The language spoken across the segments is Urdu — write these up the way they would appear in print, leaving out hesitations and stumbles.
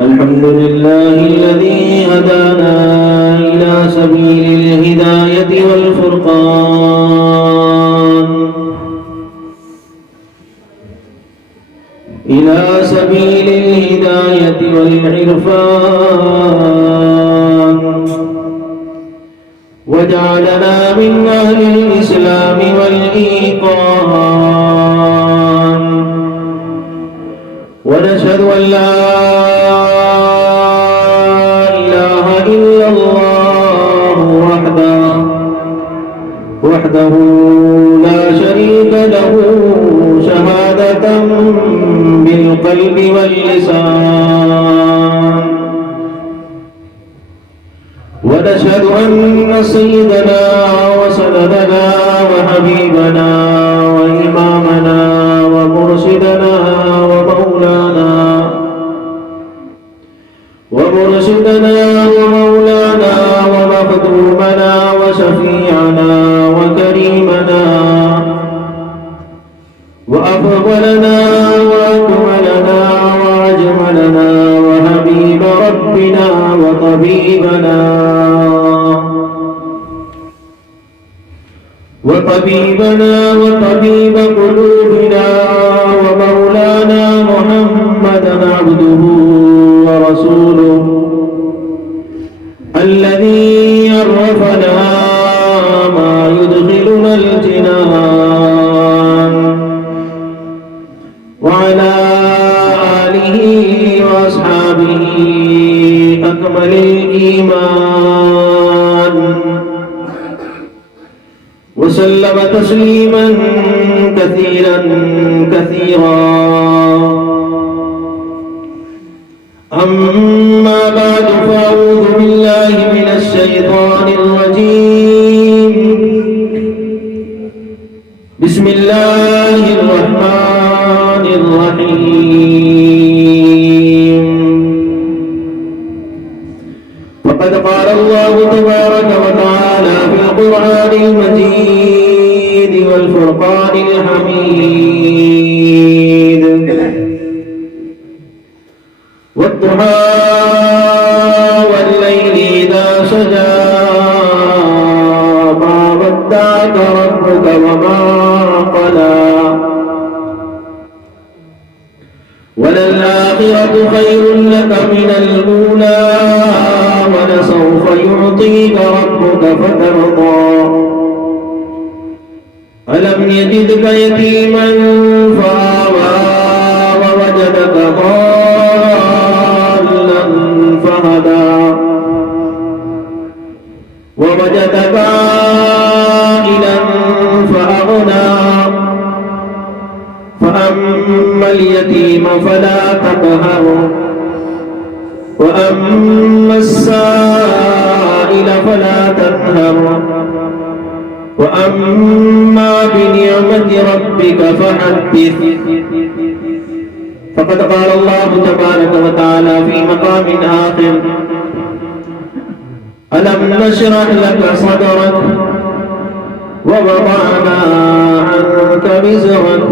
الحمد لله الذي هدانا إلى سبيل الهداية والفرقان إلى سبيل الهداية والعرفان وجعلنا من أهل الإسلام والإيقان ونشهد أن لا إله إلا الله وحده لا شريك له شهادة بالقلب واللسان ونشهد أن سيدنا وسندنا وحبيبنا وإمامنا ومرشدنا ومولانا ومخدومنا وشفيعنا وكريمنا وأفضلنا وأكملنا وأجملنا وحبيب ربنا وطبيبنا وطبيب قلوبنا ومولانا محمدا عبده ورسوله الذي عرفنا ما يدخلنا الجنان وعلى آله وأصحابه أكمل الإيمان وسلم تسليما كثيرا أما بعد فأعوذ بالله من الشيطان الرجيم بسم الله الرحمن الرحيم فقد قال الله تبارك وتعالى في القرآن المجيد والفرقان الحميد والضحى والليل إذا سجى ما ودعك ربك وما قلى وللآخرة خير لك من الأولى ولسوف يعطيك ربك فترضى ألم يجدك يتيما فآوى ووجدك ضالا فهدى ووجدك عائلا فأغنى فأما اليتيم فلا تقهر وأما السائل فلا تنهر وأما بنعمة ربك فحدث فقد قال الله تبارك وتعالى في مقام آخر ألم نشرح لك صدرك ووضعنا عنك وزرك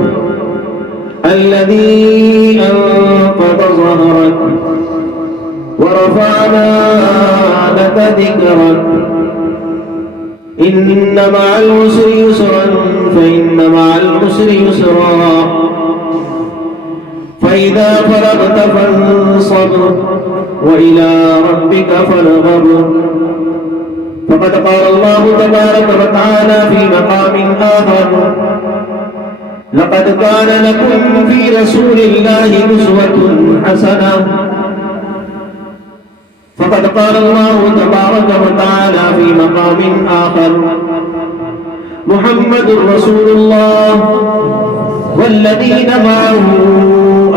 الذي أنقض ظهرك ورفعنا لك ذكرك إن مع العسر يسرا فإن مع العسر يسرا فإذا فرغت فانصب وإلى ربك فارغب فقد قال الله تبارك وتعالى في مقام آخر لقد كان لكم في رسول الله أسوة حسنة فقد قال الله تبارك وتعالى في مقام آخر محمد رسول الله والذين معه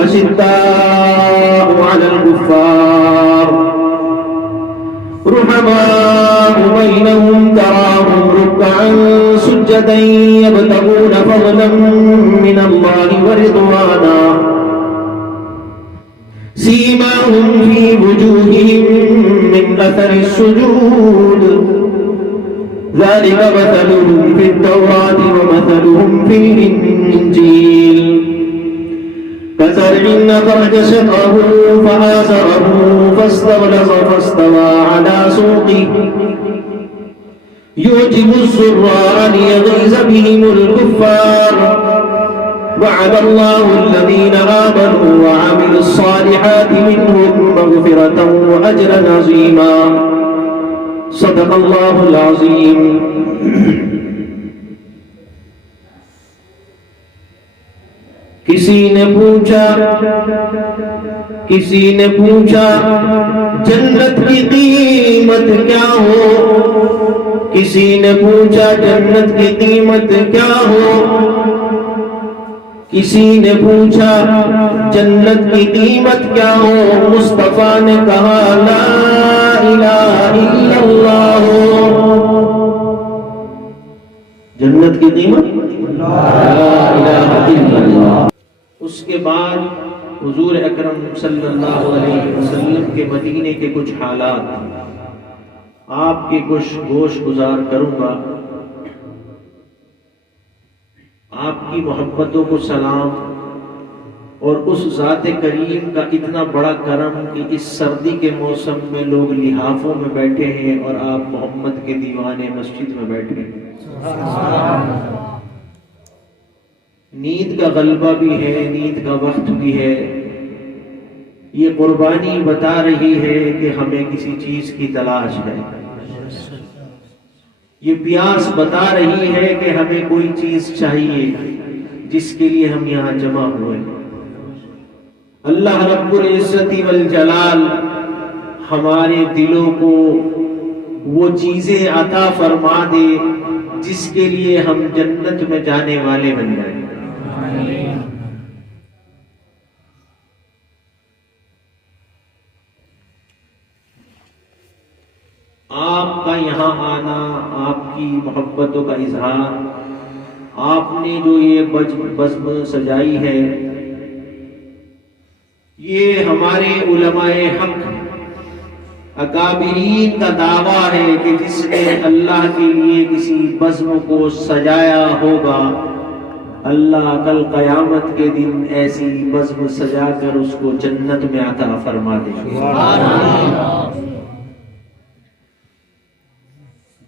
أشداء على الكفار رحماء بينهم تراهم ركعا سجدا يبتغون فضلا من الله ورضوانا سيماهم في وجوههم من أثر السجود ذلك مثلهم في التوراة ومثلهم في الإنجيل حين خرج شطره فآزره فاستغلظ فاستوى على سوقه يعجب الزراع ليغيظ بهم الكفار وعد الله الذين آمنوا وعملوا الصالحات منهم مغفرة وأجرا عظيما صدق الله العظيم. کسی نے پوچھا جنت کی قیمت کیا ہو، کسی نے پوچھا جنت کی قیمت کیا ہو، کسی نے پوچھا جنت کی قیمت کیا ہو، مصطفیٰ نے کہا لا الہ الا اللہ. جنت کی قیمت لا الہ الا اللہ. اس کے بعد حضور اکرم صلی اللہ علیہ وسلم کے مدینے کے کچھ حالات آپ کے کچھ گوش گزار کروں گا. آپ کی محبتوں کو سلام اور اس ذات کریم کا اتنا بڑا کرم کہ اس سردی کے موسم میں لوگ لحافوں میں بیٹھے ہیں اور آپ محمد کے دیوانے مسجد میں بیٹھے ہیں. نیند کا غلبہ بھی ہے، نیند کا وقت بھی ہے. یہ قربانی بتا رہی ہے کہ ہمیں کسی چیز کی تلاش ہے. یہ پیاس بتا رہی ہے کہ ہمیں کوئی چیز چاہیے جس کے لیے ہم یہاں جمع ہوئے. اللہ رب العزت والجلال ہمارے دلوں کو وہ چیزیں عطا فرما دے جس کے لیے ہم جنت میں جانے والے بن جائیں. آپ کا یہاں آنا، آپ کی محبتوں کا اظہار، آپ نے جو یہ بزم سجائی ہے، یہ ہمارے علماء حق اکابرین کا دعویٰ ہے کہ جس نے اللہ کے لیے کسی بزم کو سجایا ہوگا، اللہ کل قیامت کے دن ایسی بزم سجا کر اس کو جنت میں عطا فرما دے.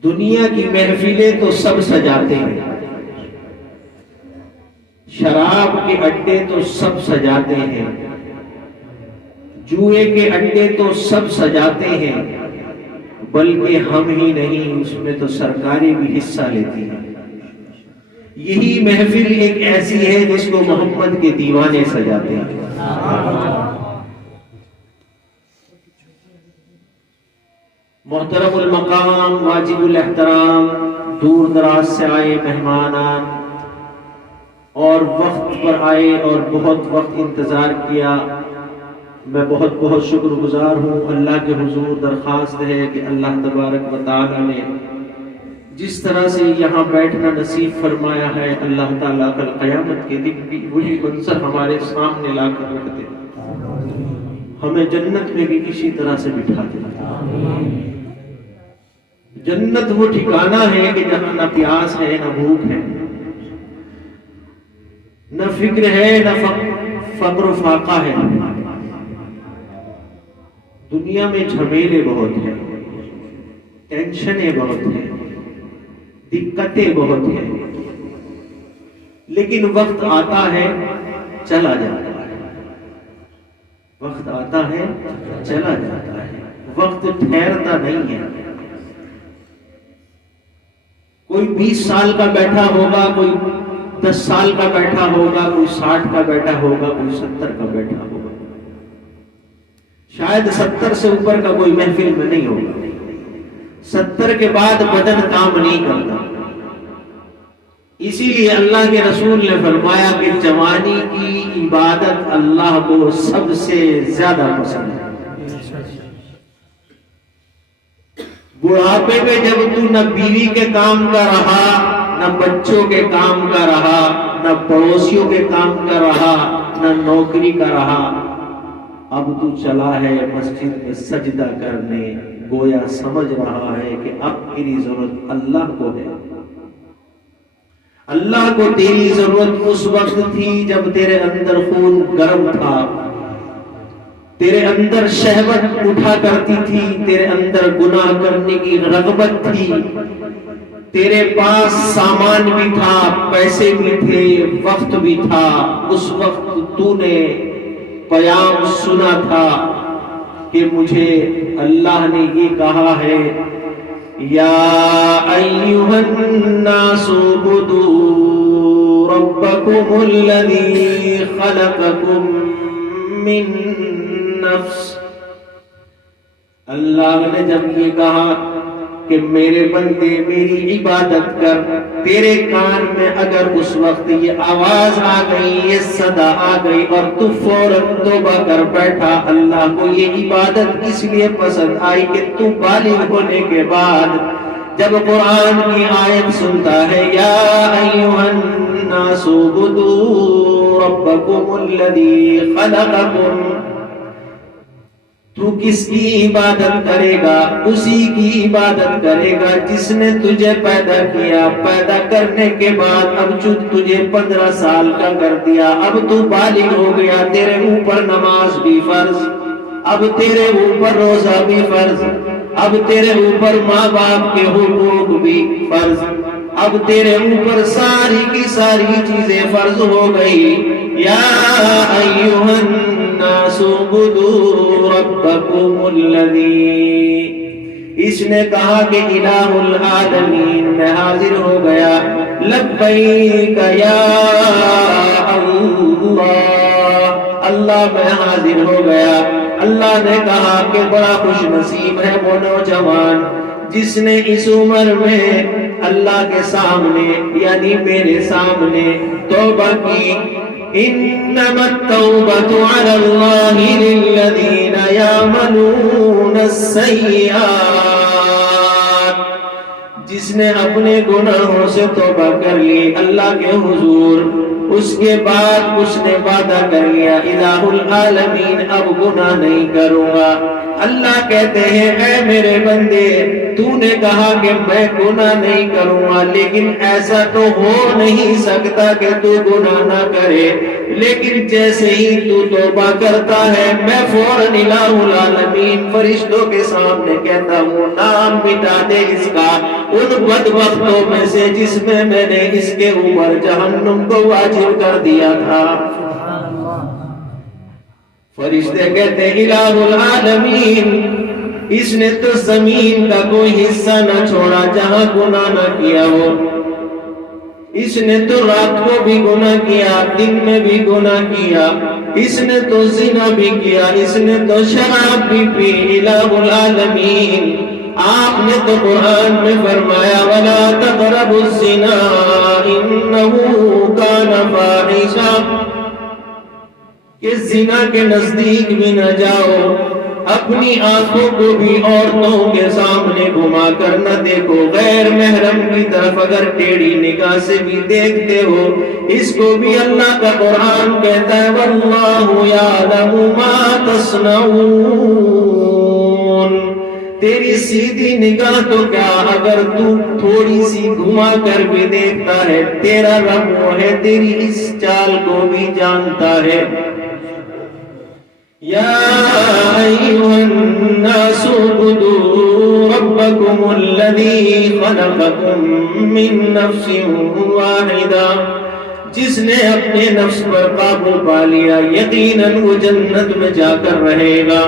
دنیا کی محفلیں تو سب سجاتے ہیں، شراب کے اڈے تو سب سجاتے ہیں، جوئے کے اڈے تو سب سجاتے ہیں، بلکہ ہم ہی نہیں، اس میں تو سرکاریں بھی حصہ لیتی ہیں. یہی محفل ایک ایسی ہے جس کو محمد کے دیوانے سجاتے ہیں. محترم المقام، واجب الاحترام، دور دراز سے آئے مہمانان اور وقت پر آئے اور بہت وقت انتظار کیا، میں بہت بہت شکر گزار ہوں. اللہ کے حضور درخواست ہے کہ اللہ تبارک و تعالی نے جس طرح سے یہاں بیٹھنا نصیب فرمایا ہے، اللہ تعالیٰ کل قیامت کے دن بھی وہی منظر ہمارے سامنے لا کر رکھ دے، ہمیں جنت میں بھی اسی طرح سے بٹھا دے. جنت وہ ٹھکانہ ہے کہ جہاں نہ پیاس ہے، نہ بھوک ہے، نہ فکر ہے، نہ فقر و فاقہ ہے. دنیا میں جھمیلے بہت ہیں، ٹینشنیں بہت ہیں، دقتیں بہت ہیں، لیکن وقت آتا ہے چلا جاتا ہے. وقت آتا ہے چلا جاتا ہے، وقت ٹھہرتا نہیں ہے. کوئی 20 سال کا بیٹھا ہوگا، کوئی 10 سال کا بیٹھا ہوگا، کوئی 60 کا بیٹھا ہوگا، کوئی 70 کا بیٹھا ہوگا. شاید 70 سے اوپر کا کوئی محفل میں نہیں ہوگا. 70 کے بعد بدن کام نہیں کرتا. اسی لیے اللہ کے رسول نے فرمایا کہ جوانی کی عبادت اللہ کو سب سے زیادہ پسند ہے. بڑھاپے میں جب تو نہ بیوی کے کام کا رہا، نہ بچوں کے کام کا رہا، نہ پڑوسیوں کے کام کا رہا، نہ نوکری کا رہا، اب تو چلا ہے مسجد میں سجدہ کرنے، گویا سمجھ رہا ہے کہ اب میری ضرورت اللہ کو ہے. اللہ کو تیری ضرورت اس وقت تھی جب تیرے اندر خون گرم تھا، تیرے اندر شہوت اٹھا کرتی تھی، تیرے اندر گناہ کرنے کی رغبت تھی، تیرے پاس سامان بھی تھا، پیسے بھی تھے، وقت بھی تھا۔ اس وقت تو نے پیام سنا تھا کہ مجھے اللہ نے یہ کہا ہے، یا ایھا الناس اعبدوا ربکم الذی خلقکم من نفس۔ اللہ نے جب یہ کہا کہ میرے بندے میری عبادت کر، تیرے کان میں اگر اس وقت یہ آواز آ گئی، یہ صدا آ گئی اور تو فوراً توبہ کر بیٹھا، اللہ کو یہ عبادت اس لیے پسند آئی کہ تو بالغ ہونے کے بعد جب قرآن کی آیت سنتا ہے، یا ایھا الناس اعبدوا ربکم الذی خلقکم، تو کس کی عبادت کرے گا؟ اسی کی عبادت کرے گا جس نے تجھے پیدا کیا۔ پیدا کرنے کے بعد اب تجھے 15 سال کا کر دیا، اب تو بالغ ہو گیا، تیرے اوپر نماز بھی فرض، اب تیرے اوپر روزہ بھی فرض، اب تیرے اوپر ماں باپ کے حقوق بھی فرض، اب تیرے اوپر ساری کی ساری چیزیں فرض ہو گئی۔ یا ایھا الناس اعبدوا ربکم الذی، اس نے کہا کہ الہ العالمین میں حاضر ہو گیا، لبیک یا اللہ، اللہ میں حاضر ہو گیا۔ اللہ نے کہا کہ بڑا خوش نصیب ہے وہ نوجوان جس نے اس عمر میں اللہ کے سامنے یعنی میرے سامنے توبہ کی۔ انما التوبة على الله للذين يعملون السيئات، جس نے اپنے گناہوں سے توبہ کر لی اللہ کے حضور، اس کے بعد اس نے وعدہ کر لیا الہ العالمین اب گناہ نہیں کروں گا۔ اللہ کہتے ہیں اے میرے بندے، تو نے کہا کہ میں گناہ نہیں کروں گا، لیکن ایسا تو ہو نہیں سکتا کہ تو گناہ نہ کرے، لیکن جیسے ہی تو توبہ کرتا ہے میں فوراً الہ العالمین فرشتوں کے سامنے کہتا ہوں نام مٹا دے اس کا ان بدبختوں میں سے جس میں میں نے اس کے اوپر جہنم کو واجب کر دیا تھا۔ فرشتے کہتے ہیں الہ العالمین، اس نے تو زمین کا کوئی حصہ نہ چھوڑا جہاں گناہ نہ کیا ہو، اس نے تو رات کو بھی گناہ کیا، دن میں بھی گناہ کیا، اس نے تو زنا بھی کیا، اس نے تو شراب بھی پی۔ الہ العالمین، آپ نے تو قرآن میں فرمایا وَلَا تَقْرَبُوا الزِّنَا إِنَّهُ كَانَ فَاحِشًا، کہ زنا کے نزدیک بھی نہ جاؤ، اپنی آنکھوں کو بھی عورتوں کے سامنے گھما کر نہ دیکھو، غیر محرم کی طرف اگر ٹیڑھی نگاہ سے بھی دیکھتے ہو اس کو بھی اللہ کا قرآن کہتا ہے وَاللَّهُ يَعْلَمُ مَا تَصْنَعُونَ۔ تیری سیدھی نگاہ تو کیا اگر تو تھوڑی سی گھما کر بھی دیکھتا ہے، تیرا رب وہ ہے تیری اس چال کو بھی جانتا ہے۔ یا ایھا الناس اعبدوا ربکم الذی خلقکم من نفس واحدہ، جس نے اپنے نفس پر قابو پا لیا یقیناً وہ جنت میں جا کر رہے گا۔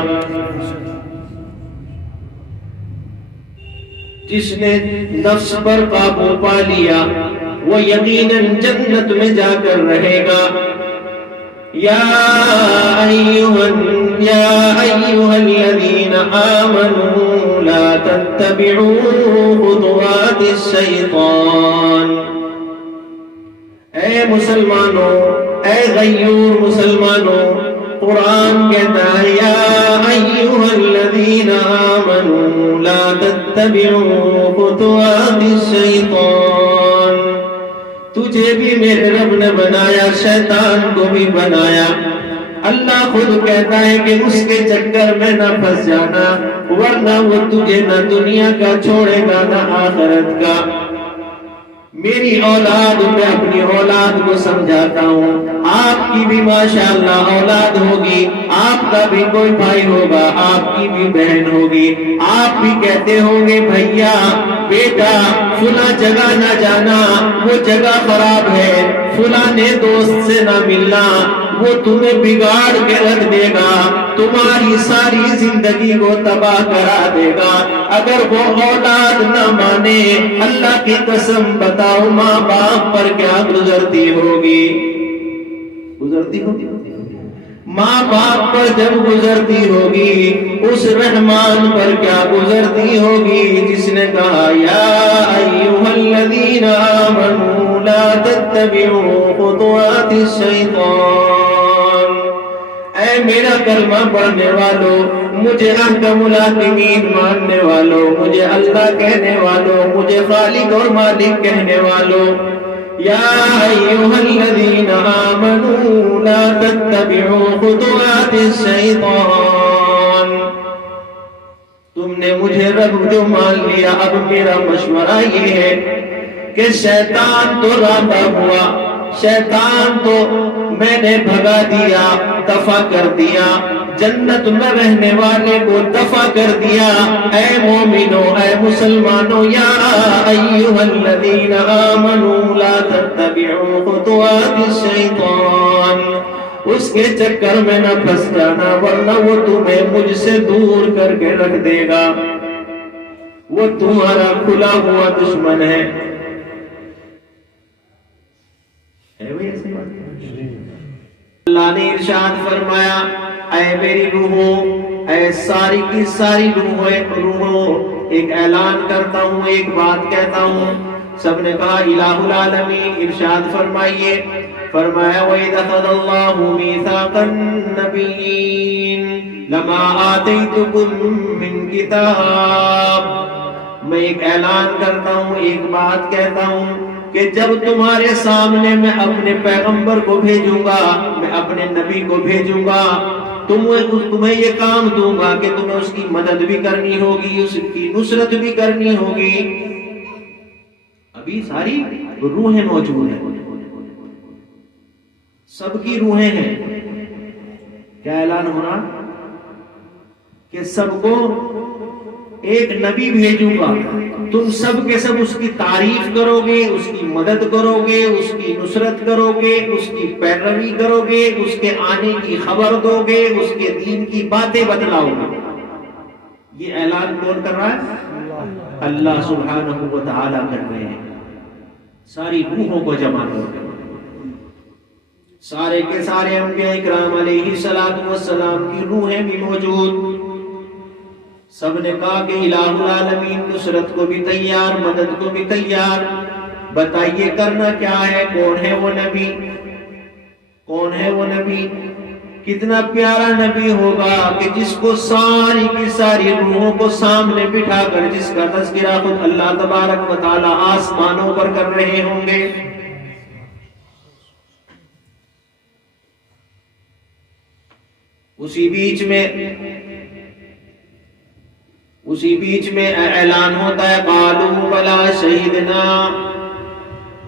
جس نے نفس پر قابو پا لیا وہ یقیناً جنت میں جا کر رہے گا۔ یا ایھا الذین آمنوا لا تتبعوا خطوات الشیطان، اے مسلمانوں، اے غیور مسلمانوں، قرآن کہتا ہے یا ایھا الذین آمنوا لا تتبعوا خطوات الشیطان، تجھے بھی میرے رب نے بنایا، شیطان کو بھی بنایا۔ اللہ خود کہتا ہے کہ اس کے چکر میں نہ پھنس جانا ورنہ وہ تجھے نہ دنیا کا چھوڑے گا نہ آخرت کا۔ میری اولاد، میں اپنی اولاد کو سمجھاتا ہوں، آپ کی بھی ماشاءاللہ اولاد ہوگی، آپ کا بھی کوئی بھائی ہوگا، آپ کی بھی بہن ہوگی، آپ بھی کہتے ہوں گے بھیا بیٹا فلاں جگہ نہ جانا، وہ جگہ خراب ہے، فلاں دوست سے نہ ملنا، وہ تمہیں بگاڑ کے رکھ دے گا، تمہاری ساری زندگی کو تباہ کرا دے گا۔ اگر وہ اولاد نہ مانے، اللہ کی قسم بتاؤ ماں باپ پر کیا گزرتی ہوگی؟ گزرتی ہوگی ماں باپ پر جب گزرتی ہوگی، اس رحمان پر کیا گزرتی ہوگی جس نے کہا یا ایھا الذین آمنوا لا تتبعوا خطوات الشیطان، اے میرا کلمہ پڑھنے والوں، مجھے احکم الحاکمین ماننے والوں، مجھے اللہ کہنے والوں، مجھے خالق اور مالک کہنے والوں، یا ایھا الذین آمنوا لا تتبعوا خطوات الشیطان، تم نے مجھے رب جو مان لیا، اب میرا مشورہ یہ ہے کہ شیطان تو راندہ ہوا، شیطان تو میں نے بھگا دیا، دفع کر دیا، جنت میں رہنے والے کو دفع کر دیا۔ اے مومنو، اے مسلمانوں، یا ایھا الذین آمنوا لا تتبعوا خطوات الشیطان، اس کے چکر میں نہ پھنس جانا، ورنہ وہ تمہیں مجھ سے دور کر کے رکھ دے گا، وہ تمہارا کھلا ہوا دشمن ہے۔ اللہ نے ارشاد فرمایا اے میری روحوں، اے ساری کی ساری روحوں، ایک اعلان کرتا ہوں، ایک بات کہتا ہوں۔ سب نے کہا الہ العالمین، ارشاد فرمائیے۔ فرمایا وَإِذْ أَخَذَ اللَّهُ مِيثَاقَ النَّبِيِّينَ لَمَا آتَيْتُكُم مِّن کتاب، میں ایک اعلان کرتا ہوں، ایک بات کہتا ہوں کہ جب تمہارے سامنے میں اپنے پیغمبر کو بھیجوں گا، میں اپنے نبی کو بھیجوں گا، تمہیں یہ کام دوں گا کہ تمہیں اس کی مدد بھی کرنی ہوگی، اس کی نصرت بھی کرنی ہوگی۔ ابھی ساری روحیں موجود ہیں، سب کی روحیں ہیں۔ کیا اعلان ہو رہا کہ سب کو ایک نبی بھیجوں گا، تم سب کے سب اس کی تعریف کرو گے، اس کی مدد کرو گے، اس کی نصرت کرو گے، اس کی پیروی کرو گے، اس کے آنے کی خبر دو گے، اس کے دین کی باتیں بتلاؤ گے۔ یہ اعلان کون کر رہا ہے؟ اللہ سبحانہ و تعالی کر رہے ہیں۔ ساری روحوں کو جمع کر کے سارے کے سارے انبیاء اکرام علیہ السلام کی روحیں بھی موجود۔ سب نے کہا کہ الہ العالمین نصرت کو بھی تیار، مدد کو بھی تیار، بتائیے کرنا کیا ہے؟ کون ہے وہ نبی؟ کون ہے وہ نبی؟ کتنا پیارا نبی ہوگا کہ جس کو ساری کی ساری روحوں کو سامنے بٹھا کر، جس کا تذکرہ خود اللہ تبارک و تعالی آسمانوں پر کر رہے ہوں گے۔ اسی بیچ میں اعلان ہوتا ہے قالوا بلا شہدنا،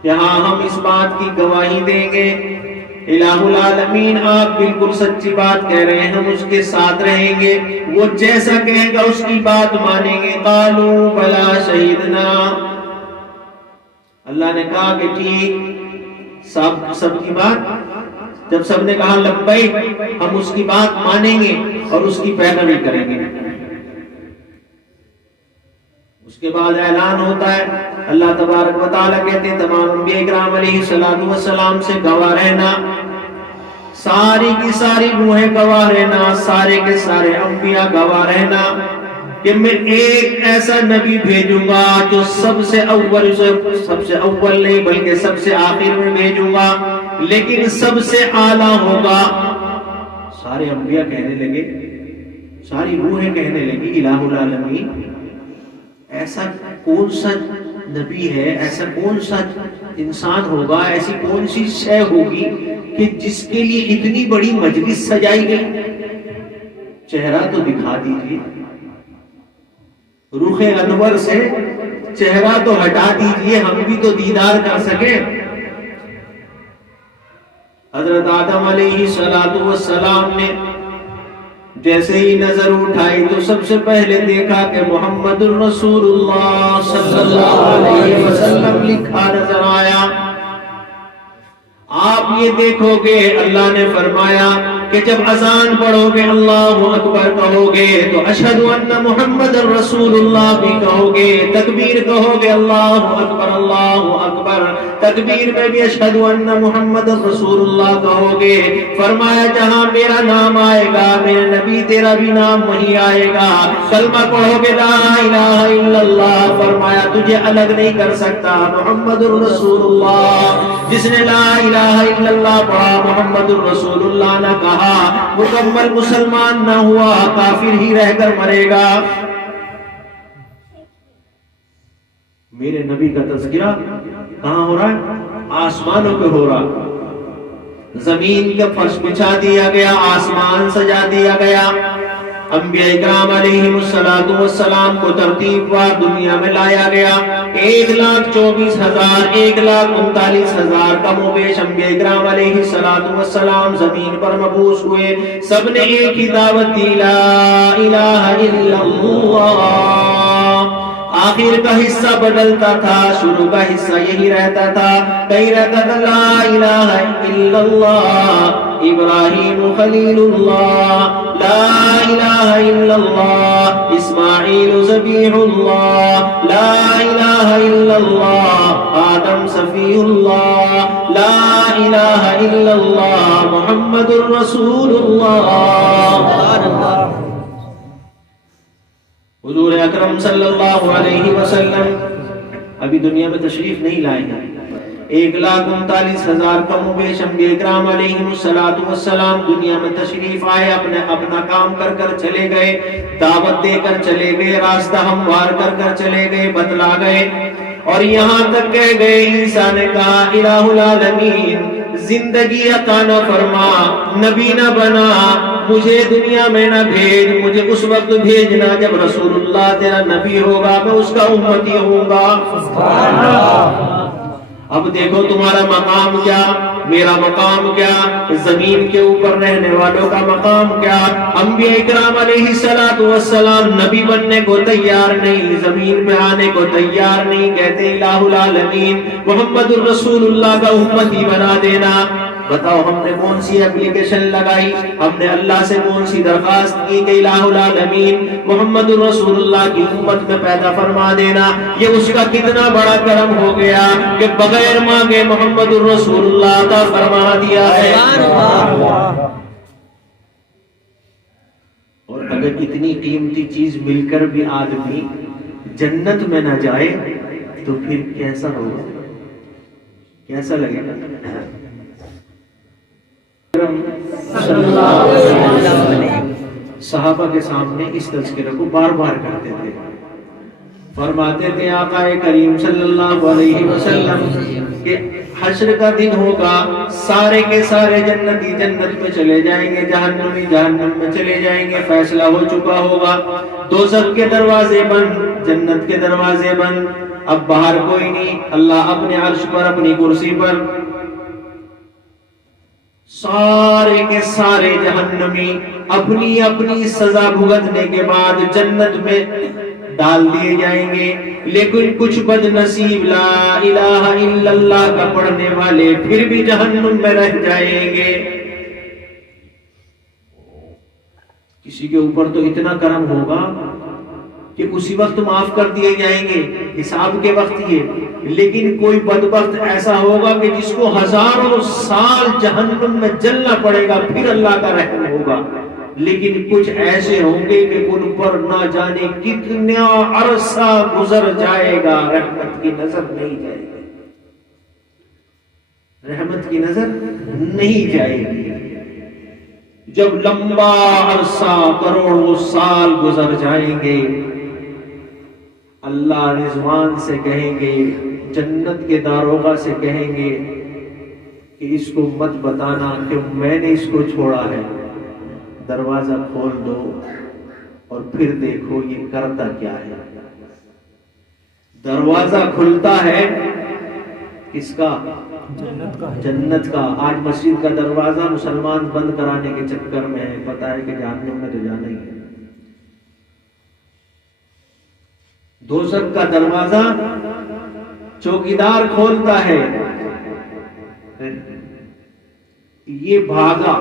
یہاں ہم اس بات کی گواہی دیں گے الہ العالمین آپ بالکل سچی بات کہہ رہے ہیں، ہم اس کے ساتھ رہیں گے، وہ جیسا کہے گا اس کی بات مانیں گے۔ قالوا بلا شہدنا، اللہ نے کہا کہ ٹھیک، سب کی بات، جب سب نے کہا لبیک، ہم اس کی بات مانیں گے اور اس کی پیروی کریں گے۔ اس کے بعد اعلان ہوتا ہے، اللہ تبارک و تعالیٰ کہتے ہیں تمام انبیاء اکرام علیہ السلام سے گواہ رہنا، ساری کی ساری روحیں گواہ رہنا، سارے کے سارے انبیاء گواہ رہنا کہ میں ایک ایسا نبی بھیجوں گا جو سب سے اول نہیں بلکہ سب سے آخر میں بھیجوں گا، لیکن سب سے اعلیٰ ہوگا۔ سارے انبیاء کہنے لگے، ساری روحیں کہنے لگی الہ العالمین ایسا کون سا نبی ہے، ایسا کون سا انسان ہوگا، ایسی کون سی شے ہوگی کہ جس کے لیے اتنی بڑی مجلس سجائی گئی؟ چہرہ تو دکھا دیجیے، رخ انور سے چہرہ تو ہٹا دیجئے، ہم بھی تو دیدار کر سکیں۔ حضرت آدم علیہ السلام نے جیسے ہی نظر اٹھائی تو سب سے پہلے دیکھا کہ محمد الرسول اللہ صلی اللہ علیہ وسلم لکھا نظر آیا۔ آپ یہ دیکھو گے اللہ نے فرمایا کہ جب اذان پڑھو گے اللہ اکبر کہو گے تو اشہد ان محمد الرسول اللہ بھی کہو گے، تکبیر کہو گے اللہ اکبر، تکبیر میں بھی اشہد ان محمد الرسول اللہ کہو گے۔ فرمایا جہاں میرا نام آئے گا میرے نبی تیرا بھی نام وہی آئے گا۔ کلمہ پڑھو گے لا الہ الا اللہ، فرمایا تجھے الگ نہیں کر سکتا محمد الرسول اللہ۔ جس نے لا الہ الا اللہ پڑھا محمد الرسول اللہ نہ کہا مکمل مسلمان نہ ہوا، کافر ہی رہ کر مرے گا۔ میرے نبی کا تذکرہ کہاں ہو رہا ہے؟ آسمانوں پہ ہو رہا۔ زمین کا فرش بچھا دیا گیا، آسمان سجا دیا گیا، انبیاء اکرام علیہم السلام کو ترتیب وار دنیا میں لایا گیا۔ 1,24,000 1,39,000 کم و بیش انبیاء اکرام علیہ السلام زمین پر مبعوث ہوئے۔ سب نے ایک ہی دعوت دی لا الہ الا اللہ۔ آخر کا حصہ بدلتا تھا، شروع کا حصہ یہی رہتا تھا، کہیں رہتا تھا لا الہ الا اللہ ابراہیم خلیل اللہ، لا الہ الا اللہ اسماعیل ذبیح اللہ، لا الہ الا اللہ آدم صفی اللہ، لا الہ الا اللہ محمد الرسول اللہ۔ حضور اکرم صلی اللہ علیہ وسلم ابھی دنیا میں تشریف نہیں لائے ہیں۔ 1,39,000 کم و بیش انبیاء اکرام علیہم السلام دنیا میں تشریف آئے، اپنا کام کر کر چلے گئے، دعوت دے کر چلے گئے، راستہ ہموار کر کر چلے گئے، بتلا گئے، اور یہاں تک کہہ گئے عیسیٰ نے کہا الہ العالمین زندگی عطا نہ فرما، نبی نہ بنا، مجھے دنیا میں نہ بھیج، مجھے اس وقت بھیجنا جب رسول اللہ تیرا نبی ہوگا، میں اس کا امتی ہوں گا۔ سبحان اللہ۔ اب دیکھو تمہارا مقام کیا، میرا مقام کیا، زمین کے اوپر رہنے والوں کا مقام کیا۔ انبیاء اکرام علیہ السلام نبی بننے کو تیار نہیں، زمین پہ آنے کو تیار نہیں، کہتے الہ العالمین محمد الرسول اللہ کا امتی بنا دینا۔ بتاؤ ہم نے کون سی اپلیکیشن لگائی، ہم نے اللہ سے کون سی درخواست کی کہ الہ العالمین محمد الرسول اللہ کی امت میں پیدا فرما دینا۔ یہ اس کا کتنا بڑا کرم ہو گیا کہ بغیر مانگے محمد الرسول اللہ عطا فرما دیا ہے۔ اور اگر اتنی قیمتی چیز مل کر بھی آدمی جنت میں نہ جائے تو پھر کیسا ہوگا، کیسا لگے گا؟ صحابہ کے سامنے اس تذکرہ کو بار بار کرتے تھے، فرماتے تھے آقا کریم صلی اللہ علیہ وسلم کہ حشر کا دن ہوگا، سارے کے سارے جنتی جنت میں چلے جائیں گے، جہنمی جہنم میں چلے جائیں گے، فیصلہ ہو چکا ہوگا، دوزخ کے دروازے بند، جنت کے دروازے بند، اب باہر کوئی نہیں، اللہ اپنے عرش پر اپنی کرسی پر، سارے کے سارے جہنمی اپنی اپنی سزا بھگتنے کے بعد جنت میں ڈال دیے جائیں گے، لیکن کچھ بد نصیب لا الہ الا اللہ کا پڑھنے والے پھر بھی جہنم میں رہ جائیں گے۔ کسی کے اوپر تو اتنا کرم ہوگا کہ اسی وقت معاف کر دیے جائیں گے، حساب کے وقت یہ، لیکن کوئی بدبخت ایسا ہوگا کہ جس کو ہزاروں سال جہنم میں جلنا پڑے گا، پھر اللہ کا رحم ہوگا، لیکن کچھ ایسے ہوں گے کہ ان پر نہ جانے کتنا عرصہ گزر جائے گا، رحمت کی نظر نہیں جائے گی، رحمت کی نظر نہیں جائے گی۔ جب لمبا عرصہ کروڑوں سال گزر جائیں گے، اللہ رضوان سے کہیں گے، جنت کے داروغہ سے کہیں گے کہ اس کو مت بتانا کہ میں نے اس کو چھوڑا ہے، دروازہ کھول دو اور پھر دیکھو یہ کرتا کیا ہے۔ دروازہ کھلتا ہے کس کا؟ جنت کا ہے۔ جنت کا۔ آج مسجد کا دروازہ مسلمان بند کرانے کے چکر میں ہے، پتہ ہے کہ جہنم میں تو جانا ہی ہے۔ دوزخ کا دروازہ چوکیدار کھولتا ہے، یہ بھاگا،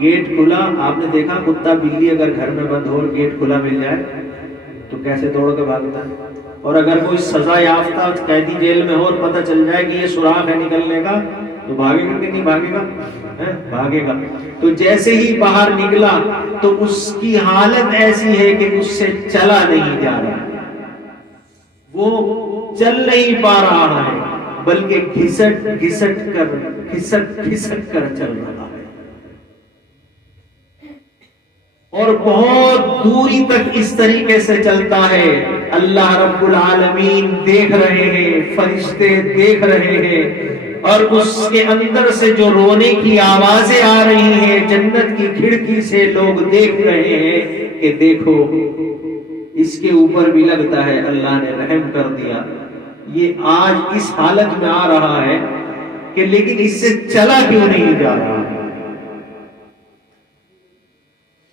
گیٹ کھلا۔ آپ نے دیکھا کتا بلی اگر گھر میں بند ہو اور گیٹ کھلا مل جائے تو کیسے دوڑ کے بھاگتا ہے؟ اور اگر کوئی سزا یافتہ قیدی جیل میں ہو اور پتہ چل جائے کہ یہ سوراخ ہے نکلنے کا تو بھاگے گا کہ نہیں بھاگے گا؟ بھاگے گا۔ تو جیسے ہی باہر نکلا تو اس کی حالت ایسی ہے کہ اس سے چلا نہیں جا رہا، وہ چل نہیں پا رہا ہے بلکہ گھسٹ کر چل رہا ہے، اور بہت دوری تک اس طریقے سے چلتا ہے۔ اللہ رب العالمین دیکھ رہے ہیں، فرشتے دیکھ رہے ہیں، اور اس کے اندر سے جو رونے کی آوازیں آ رہی ہیں، جنت کی کھڑکی سے لوگ دیکھ رہے ہیں کہ دیکھو اس کے اوپر بھی لگتا ہے اللہ نے رحم کر دیا، یہ آج اس حالت میں آ رہا ہے کہ لیکن اس سے چلا کیوں نہیں جا رہا؟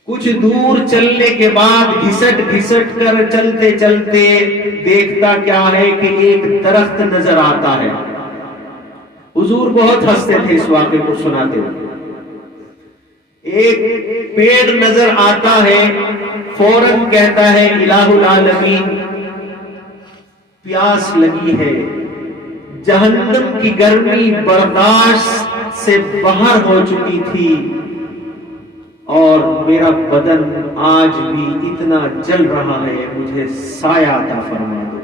کچھ دور چلنے کے بعد گھسٹ کر چلتے چلتے دیکھتا کیا ہے کہ ایک درخت نظر آتا ہے۔ حضور بہت ہنستے تھے اس واقعے کو سناتے ہوئے۔ ایک پیڑ نظر آتا ہے، فوراً کہتا ہے الہ العالمین پیاس لگی ہے، جہنم کی گرمی برداشت سے باہر ہو چکی تھی اور میرا بدن آج بھی اتنا جل رہا ہے، مجھے سایہ عطا فرما دو،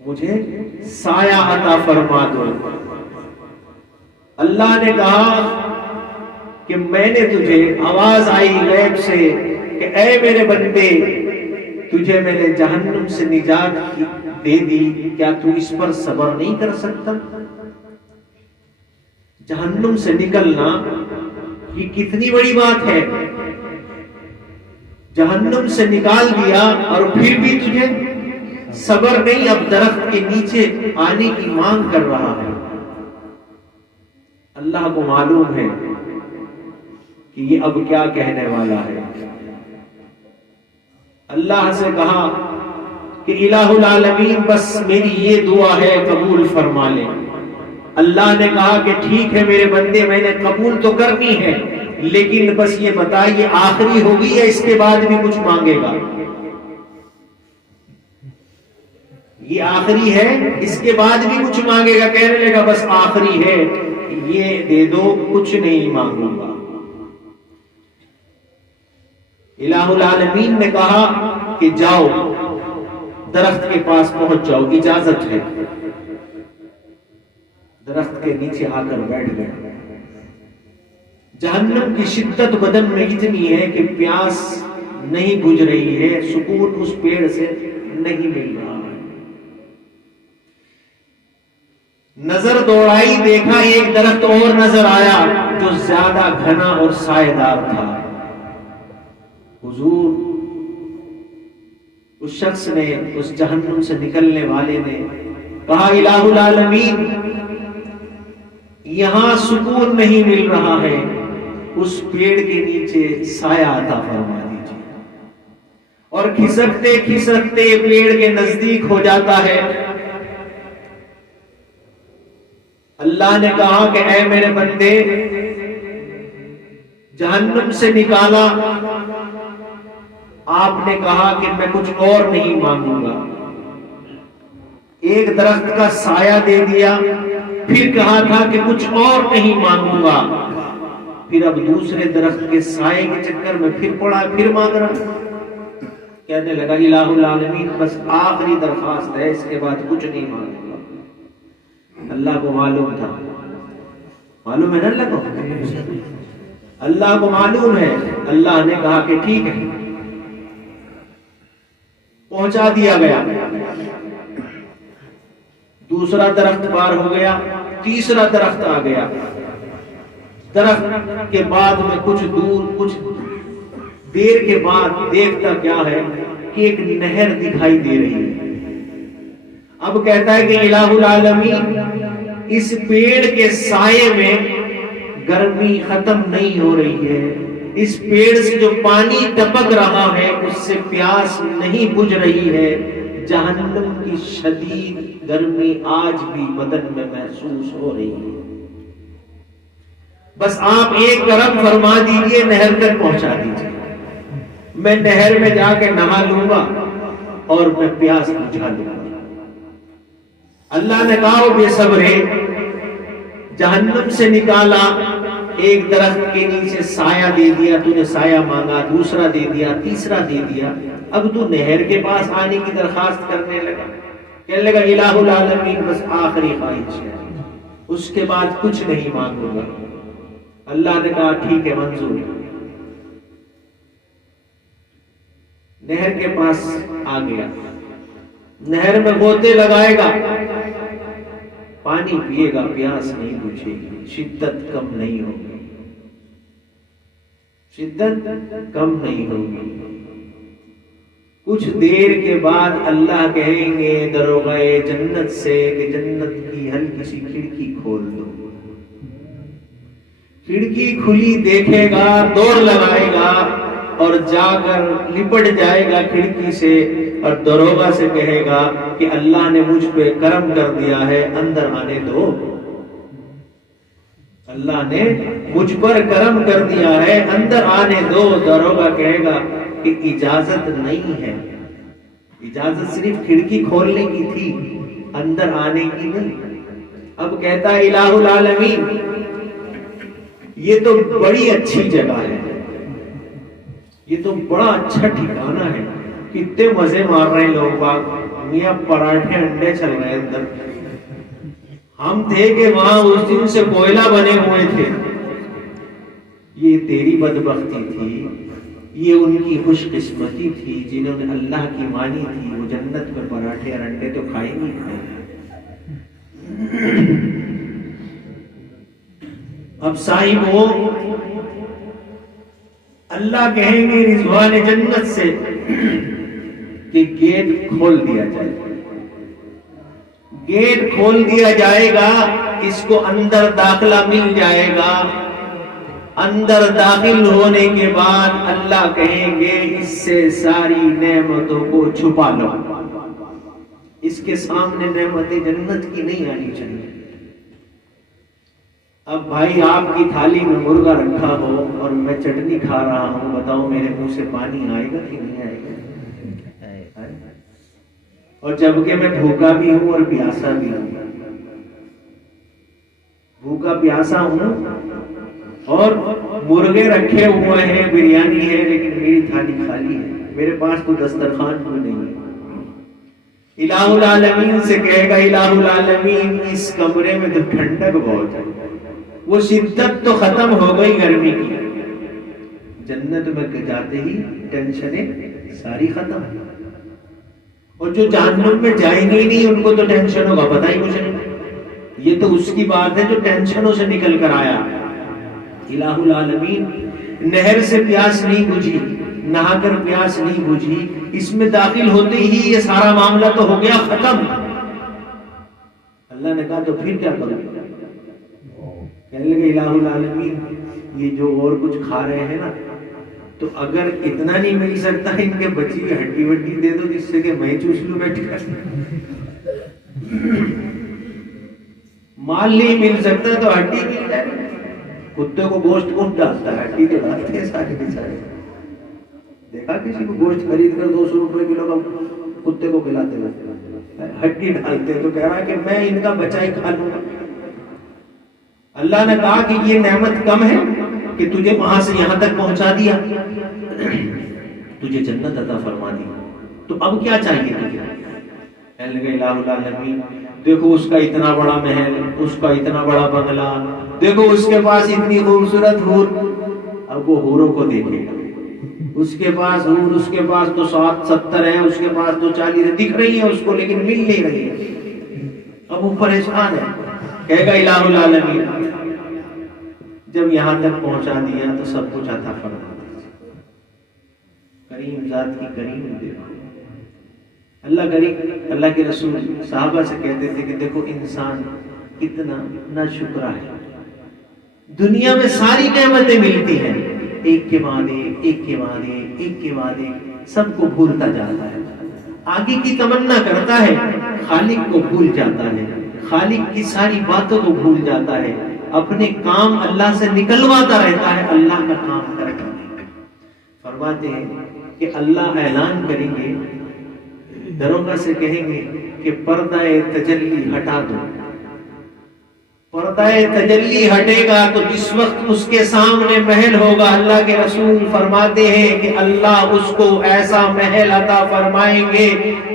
مجھے سایہ عطا فرما دو۔ اللہ نے کہا کہ میں نے تجھے، آواز آئی غیب سے کہ اے میرے بندے، تجھے میں نے جہنم سے نجات دے دی، کیا تو اس پر صبر نہیں کر سکتا؟ جہنم سے نکلنا یہ کتنی بڑی بات ہے، جہنم سے نکال دیا اور پھر بھی تجھے صبر نہیں، اب درخت کے نیچے آنے کی مانگ کر رہا ہے۔ اللہ کو معلوم ہے کہ یہ اب کیا کہنے والا ہے۔ اللہ سے کہا کہ الہ العالمین بس میری یہ دعا ہے، قبول فرما لے۔ اللہ نے کہا کہ ٹھیک ہے میرے بندے، میں نے قبول تو کرنی ہے، لیکن بس یہ بتا یہ آخری ہوگی یا اس کے بعد بھی کچھ مانگے گا؟ یہ آخری ہے، اس کے بعد بھی کچھ مانگے گا؟ کہنے لگا بس آخری ہے، یہ دے دو، کچھ نہیں مانگوں گا۔ الہ العالمین نے کہا کہ جاؤ درخت کے پاس پہنچ جاؤ، اجازت ہے۔ درخت کے نیچے آ کر بیٹھ گئے۔ جہنم کی شدت بدن میں اتنی ہے کہ پیاس نہیں بجھ رہی ہے، سکون اس پیڑ سے نہیں مل رہا ہے۔ نظر دوڑائی، دیکھا ایک درخت اور نظر آیا جو زیادہ گھنا اور سایہ دار تھا۔ حضور اس شخص نے، اس جہنم سے نکلنے والے نے کہا الہ العالمین یہاں سکون نہیں مل رہا ہے، اس پیڑ کے نیچے سایہ عطا فرما دیجیے۔ اور کھسکتے کھسکتے پیڑ کے نزدیک ہو جاتا ہے۔ اللہ نے کہا کہ اے میرے بندے، جہنم سے نکالا، آپ نے کہا کہ میں کچھ اور نہیں مانگوں گا، ایک درخت کا سایہ دے دیا، پھر کہا تھا کہ کچھ اور نہیں مانگوں گا، پھر اب دوسرے درخت کے سائے کے چکر میں پھر پڑا، پھر مانگ رہا۔ کہنے لگا الہ العالمین بس آخری درخواست ہے، اس کے بعد کچھ نہیں مانگوں گا۔ اللہ کو معلوم تھا، معلوم ہے نا اللہ کو، اللہ کو معلوم ہے۔ اللہ نے کہا کہ ٹھیک ہے، پہنچا دیا گیا۔ دوسرا درخت پار ہو گیا، تیسرا درخت آ گیا۔ درخت کے بعد میں کچھ دور، کچھ دیر کے بعد دیکھتا کیا ہے کہ ایک نہر دکھائی دے رہی ہے. اب کہتا ہے کہ الہ العالمین اس پیڑ کے سائے میں گرمی ختم نہیں ہو رہی ہے، اس پیڑ سے جو پانی ٹپک رہا ہے اس سے پیاس نہیں بجھ رہی ہے. جہنم کی شدید گرمی آج بھی بدن میں محسوس ہو رہی ہے. بس آپ ایک کرم فرما دیجئے، نہر تک پہنچا دیجئے، میں نہر میں جا کے نہا لوں گا اور میں پیاس بجھا لوں گا. اللہ نے کہا وہ بے صبر ہے، جہنم سے نکالا، ایک درخت کے نیچے سایہ دے دیا، تو نے سایہ مانگا، دوسرا دے دیا، تیسرا دے دیا. اب تو نہر کے پاس آنے کی درخواست کرنے لگا، کہنے لگا الہ العالمین بس آخری خواہش ہے، اس کے بعد کچھ نہیں مانگوں گا. اللہ نے کہا ٹھیک ہے، منظور. نہر کے پاس آ گیا، نہر میں غوطے لگائے گا، پانی پیے گا، پیاس نہیں بجھے گی، شدت کم نہیں ہوگی، شدت کم نہیں ہوگی. کچھ دیر کے بعد اللہ کہیں گے دروغہ جنت سے کہ جنت کی ہلکی سی کھڑکی کھول دو. کھڑکی کھلی دیکھے گا، دوڑ لگائے گا اور جا کر لپٹ جائے گا کھڑکی سے اور دروغہ سے کہے گا کہ اللہ نے مجھ پہ کرم کر دیا ہے، اندر آنے دو. اللہ نے مجھ پر کرم کر دیا ہے، اندر آنے دو. دروغہ کہے گا کہ اجازت نہیں ہے، اجازت صرف کھڑکی کھولنے کی تھی، اندر آنے کی نہیں. اب کہتا ہے الہ العالمین یہ تو بڑی اچھی جگہ ہے، یہ تو بڑا اچھا ٹھکانہ ہے، کتنے مزے مار رہے ہیں لوگ باغ، میاں پراٹھے انڈے چل رہے ہیں اندر. ہم تھے کہ وہاں اس دن سے کوئلہ بنے ہوئے تھے. یہ تیری بدبختی تھی، یہ ان کی خوش قسمتی تھی جنہوں نے اللہ کی مانی تھی، وہ جنت میں پراٹھے اور انڈے تو کھائے نہیں کھائے. اب صاحب ہو اللہ کہیں گے رضوان جنت سے کہ گیٹ کھول دیا جائے. گیٹ کھول دیا جائے گا، اس کو اندر داخلہ مل جائے گا. اندر داخل ہونے کے بعد اللہ کہیں گے اس سے ساری نعمتوں کو چھپا لو، اس کے سامنے نعمت جنت کی نہیں آنی چاہیے. اب بھائی آپ کی تھالی میں مرغا رکھا ہو اور میں چٹنی کھا رہا ہوں، بتاؤ میرے منہ سے پانی آئے گا کہ نہیں آئے گا؟ اور جبکہ میں بھوکا بھی ہوں اور پیاسا بھی ہوں، بھوکا پیاسا ہوں اور مرغے رکھے ہوئے ہیں، بریانی ہے، لیکن میری تھالی خالی ہے، میرے پاس تو دسترخوان بھی نہیں ہے. الہ العالمین سے کہے گا الہ العالمین اس کمرے میں تو ٹھنڈک بہت ہے، وہ شدت تو ختم ہو گئی گرمی کی. جنت میں جاتے ہی ٹینشنیں ساری ختم. اور جو جہنم میں جائیں گے نہیں ان کو تو ٹینشن ہوگا، پتہ ہی کچھ نہیں. یہ تو اس کی بات ہے جو ٹینشنوں سے نکل کر آیا. الہ العالمین نہر سے پیاس نہیں بجھی، نہا کر پیاس نہیں بجھی، اس میں داخل ہوتے ہی یہ سارا معاملہ تو ہو گیا ختم. اللہ نے کہا تو پھر کیا کرو؟ کہنے لگے الہ العالمین یہ جو اور کچھ کھا رہے ہیں نا، تو اگر اتنا نہیں مل سکتا ان کے بچی کی ہڈی وڈی دے دو جس سے کہ میں چوس لوں بیٹھ کر. مال نہیں مل سکتا تو ہڈی مل جائے. کتے کو گوشت کون ڈالتا ہے؟ ہڈی تو ڈالتے ہیں سارے کے سارے. دیکھا کسی کو گوشت خرید کر 200 روپے کلو کا کتے کو کھلاتے ہوئے؟ ہڈی ڈالتے. تو کہہ رہا ہے کہ میں ان کا بچہ ہی کھا لوں گا. اللہ نے کہا کہ یہ نعمت کم ہے کہ تجھے وہاں سے یہاں تک پہنچا دیا، تجھے جنت عطا فرما دی، تو اب کیا چاہیے تجھے؟ کہنے لگے الہ العالمین دیکھو اس کا اتنا بڑا محل، اس کا اتنا بڑا بنگلہ، دیکھو اس کے پاس اتنی خوبصورت حور. اب وہ حوروں کو دیکھے گا، اس کے پاس حور، اس کے پاس تو 70 ہیں، اس کے پاس تو 40 دکھ رہی ہیں اس کو لیکن مل نہیں رہی ہے. اب وہ پریشان ہے. کہے گا الہ العالمین جب یہاں تک پہنچا دیا تو سب کچھ عطا فرما دیا. کریم ذات کی کریم دیکھو. اللہ کے رسول صحابہ سے کہتے تھے کہ دیکھو انسان کتنا ناشکرا ہے، دنیا میں ساری نعمتیں ملتی ہیں، ایک کے بعد ایک، ایک کے بعد ایک، ایک کے بعد ایک، سب کو بھولتا جاتا ہے، آگے کی تمنا کرتا ہے، خالق کو بھول جاتا ہے، خالق کی ساری باتوں کو بھول جاتا ہے، اپنے کام اللہ سے نکلواتا رہتا ہے، اللہ کا کام کرتا ہے۔ فرماتے ہیں کہ اللہ اعلان کریں گے، دروگا سے کہیں گے کہ پردہ تجلی ہٹا دو۔ پردہ تجلی ہٹے گا تو جس وقت اس کے سامنے محل ہوگا، اللہ کے رسول فرماتے ہیں کہ اللہ اس کو ایسا محل عطا فرمائیں گے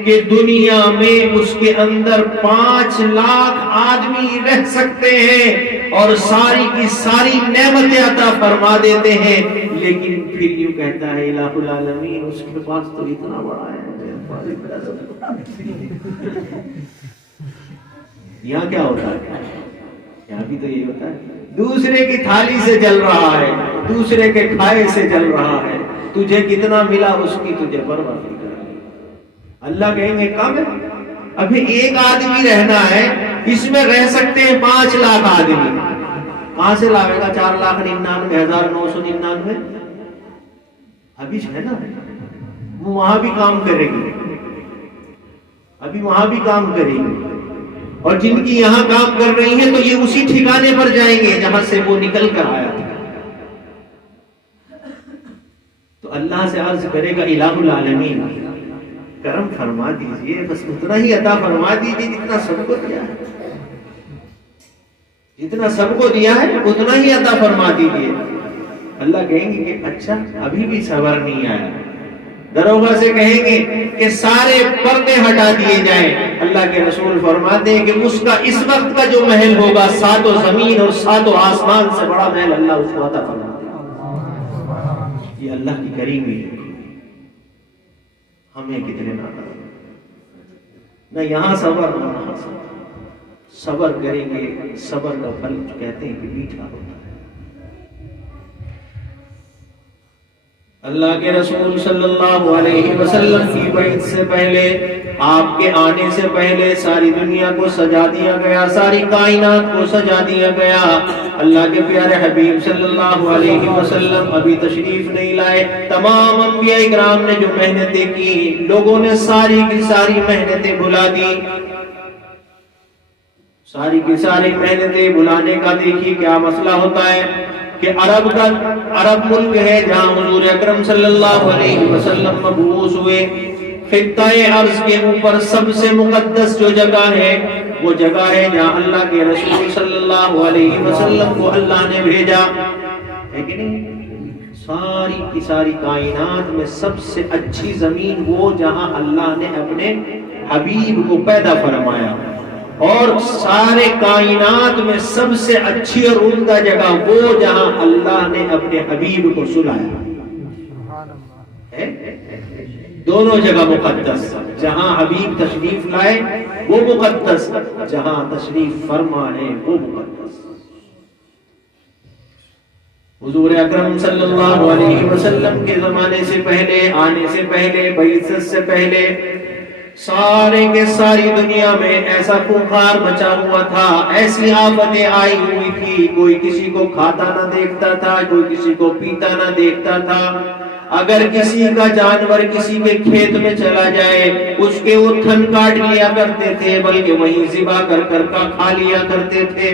کہ دنیا میں اس کے اندر 5 لاکھ آدمی رہ سکتے ہیں اور ساری کی ساری نعمتیں عطا فرما دیتے ہیں، لیکن پھر یوں کہتا ہے الہ العالمین اس کے پاس تو اتنا بڑا ہے۔ یہاں کیا ہوتا ہے؟ یہاں بھی تو یہی ہوتا ہے، دوسرے کی تھالی سے جل رہا ہے، دوسرے کے کھائے سے جل رہا ہے، تجھے کتنا ملا اس کی تجھے پرواہ نہیں کرنا۔ اللہ کہیں گے کم ہے، ابھی ایک آدمی رہنا ہے، اس میں رہ سکتے ہیں 5 لاکھ آدمی، کہاں سے لاوے گا 4,99,999؟ ابھی ہے نا، وہ وہاں بھی کام کرے گی، ابھی وہاں بھی کام کرے گی، اور جن کی یہاں کام کر رہی ہیں تو یہ اسی ٹھکانے پر جائیں گے جہاں سے وہ نکل کر آیا تھا۔ تو اللہ سے عرض کرے گا الہ العالمین کرم فرما دیجئے، بس اتنا ہی عطا فرما دیجئے جتنا سب کو دیا ہے، جتنا سب کو دیا ہے اتنا ہی عطا فرما دیجئے۔ اللہ کہیں گے کہ اچھا ابھی بھی صبر نہیں آیا، دروغہ سے کہیں گے کہ سارے پردے ہٹا دیے جائیں، اللہ کے رسول فرماتے ہیں کہ اس کا اس وقت کا جو محل ہوگا 7 زمین اور 7 آسمان سے بڑا محل اللہ اس کو عطا فرماتے ہیں۔ یہ اللہ کی کریمی ہے، ہمیں کتنے نہ یہاں صبر نہ وہاں صبر کریں گے، صبر کا پھل کہتے ہیں کہ میٹھا ہوتا ہے۔ اللہ کے رسول صلی اللہ علیہ وسلم کی بیعت سے پہلے، آپ کے آنے سے پہلے ساری دنیا کو سجا دیا گیا، ساری کائنات کو سجا دیا گیا۔ اللہ کے پیارے حبیب صلی اللہ علیہ وسلم ابھی تشریف نہیں لائے، تمام انبیاء اکرام نے جو محنتیں کی، لوگوں نے ساری کی ساری محنتیں بھلا دی، ساری کی ساری محنتیں بھلانے کا دیکھیے کیا مسئلہ ہوتا ہے کہ عرب ملک ہے جہاں حضور اکرم صلی اللہ علیہ وسلم مبعوث ہوئے، خطہ ارض کے اوپر سب سے مقدس جو جگہ ہے وہ جگہ ہے جہاں اللہ کے رسول صلی اللہ علیہ وسلم کو اللہ نے بھیجا ہے کہ نہیں؟ ساری کی ساری کائنات میں سب سے اچھی زمین وہ جہاں اللہ نے اپنے حبیب کو پیدا فرمایا، اور سارے کائنات میں سب سے اچھی اور عمدہ جگہ وہ جہاں اللہ نے اپنے حبیب کو سلایا۔ دونوں جگہ مقدس، جہاں حبیب تشریف لائے وہ مقدس، جہاں تشریف فرما ہے وہ مقدس۔ حضور اکرم صلی اللہ علیہ وسلم کے زمانے سے پہلے، آنے سے پہلے، بعثت سے پہلے سارے کے ساری دنیا میں ایسا خونخوار مچا ہوا تھا، ایسی آفتیں آئی ہوئی تھی، کوئی کسی کو کھاتا نہ دیکھتا تھا، کوئی کسی کو پیتا نہ دیکھتا تھا، اگر کسی کا جانور کسی کے کھیت میں چلا جائے اس کے وہ تھن کاٹ لیا کرتے تھے، بلکہ وہیں ذبح کر کر کھا لیا کرتے تھے۔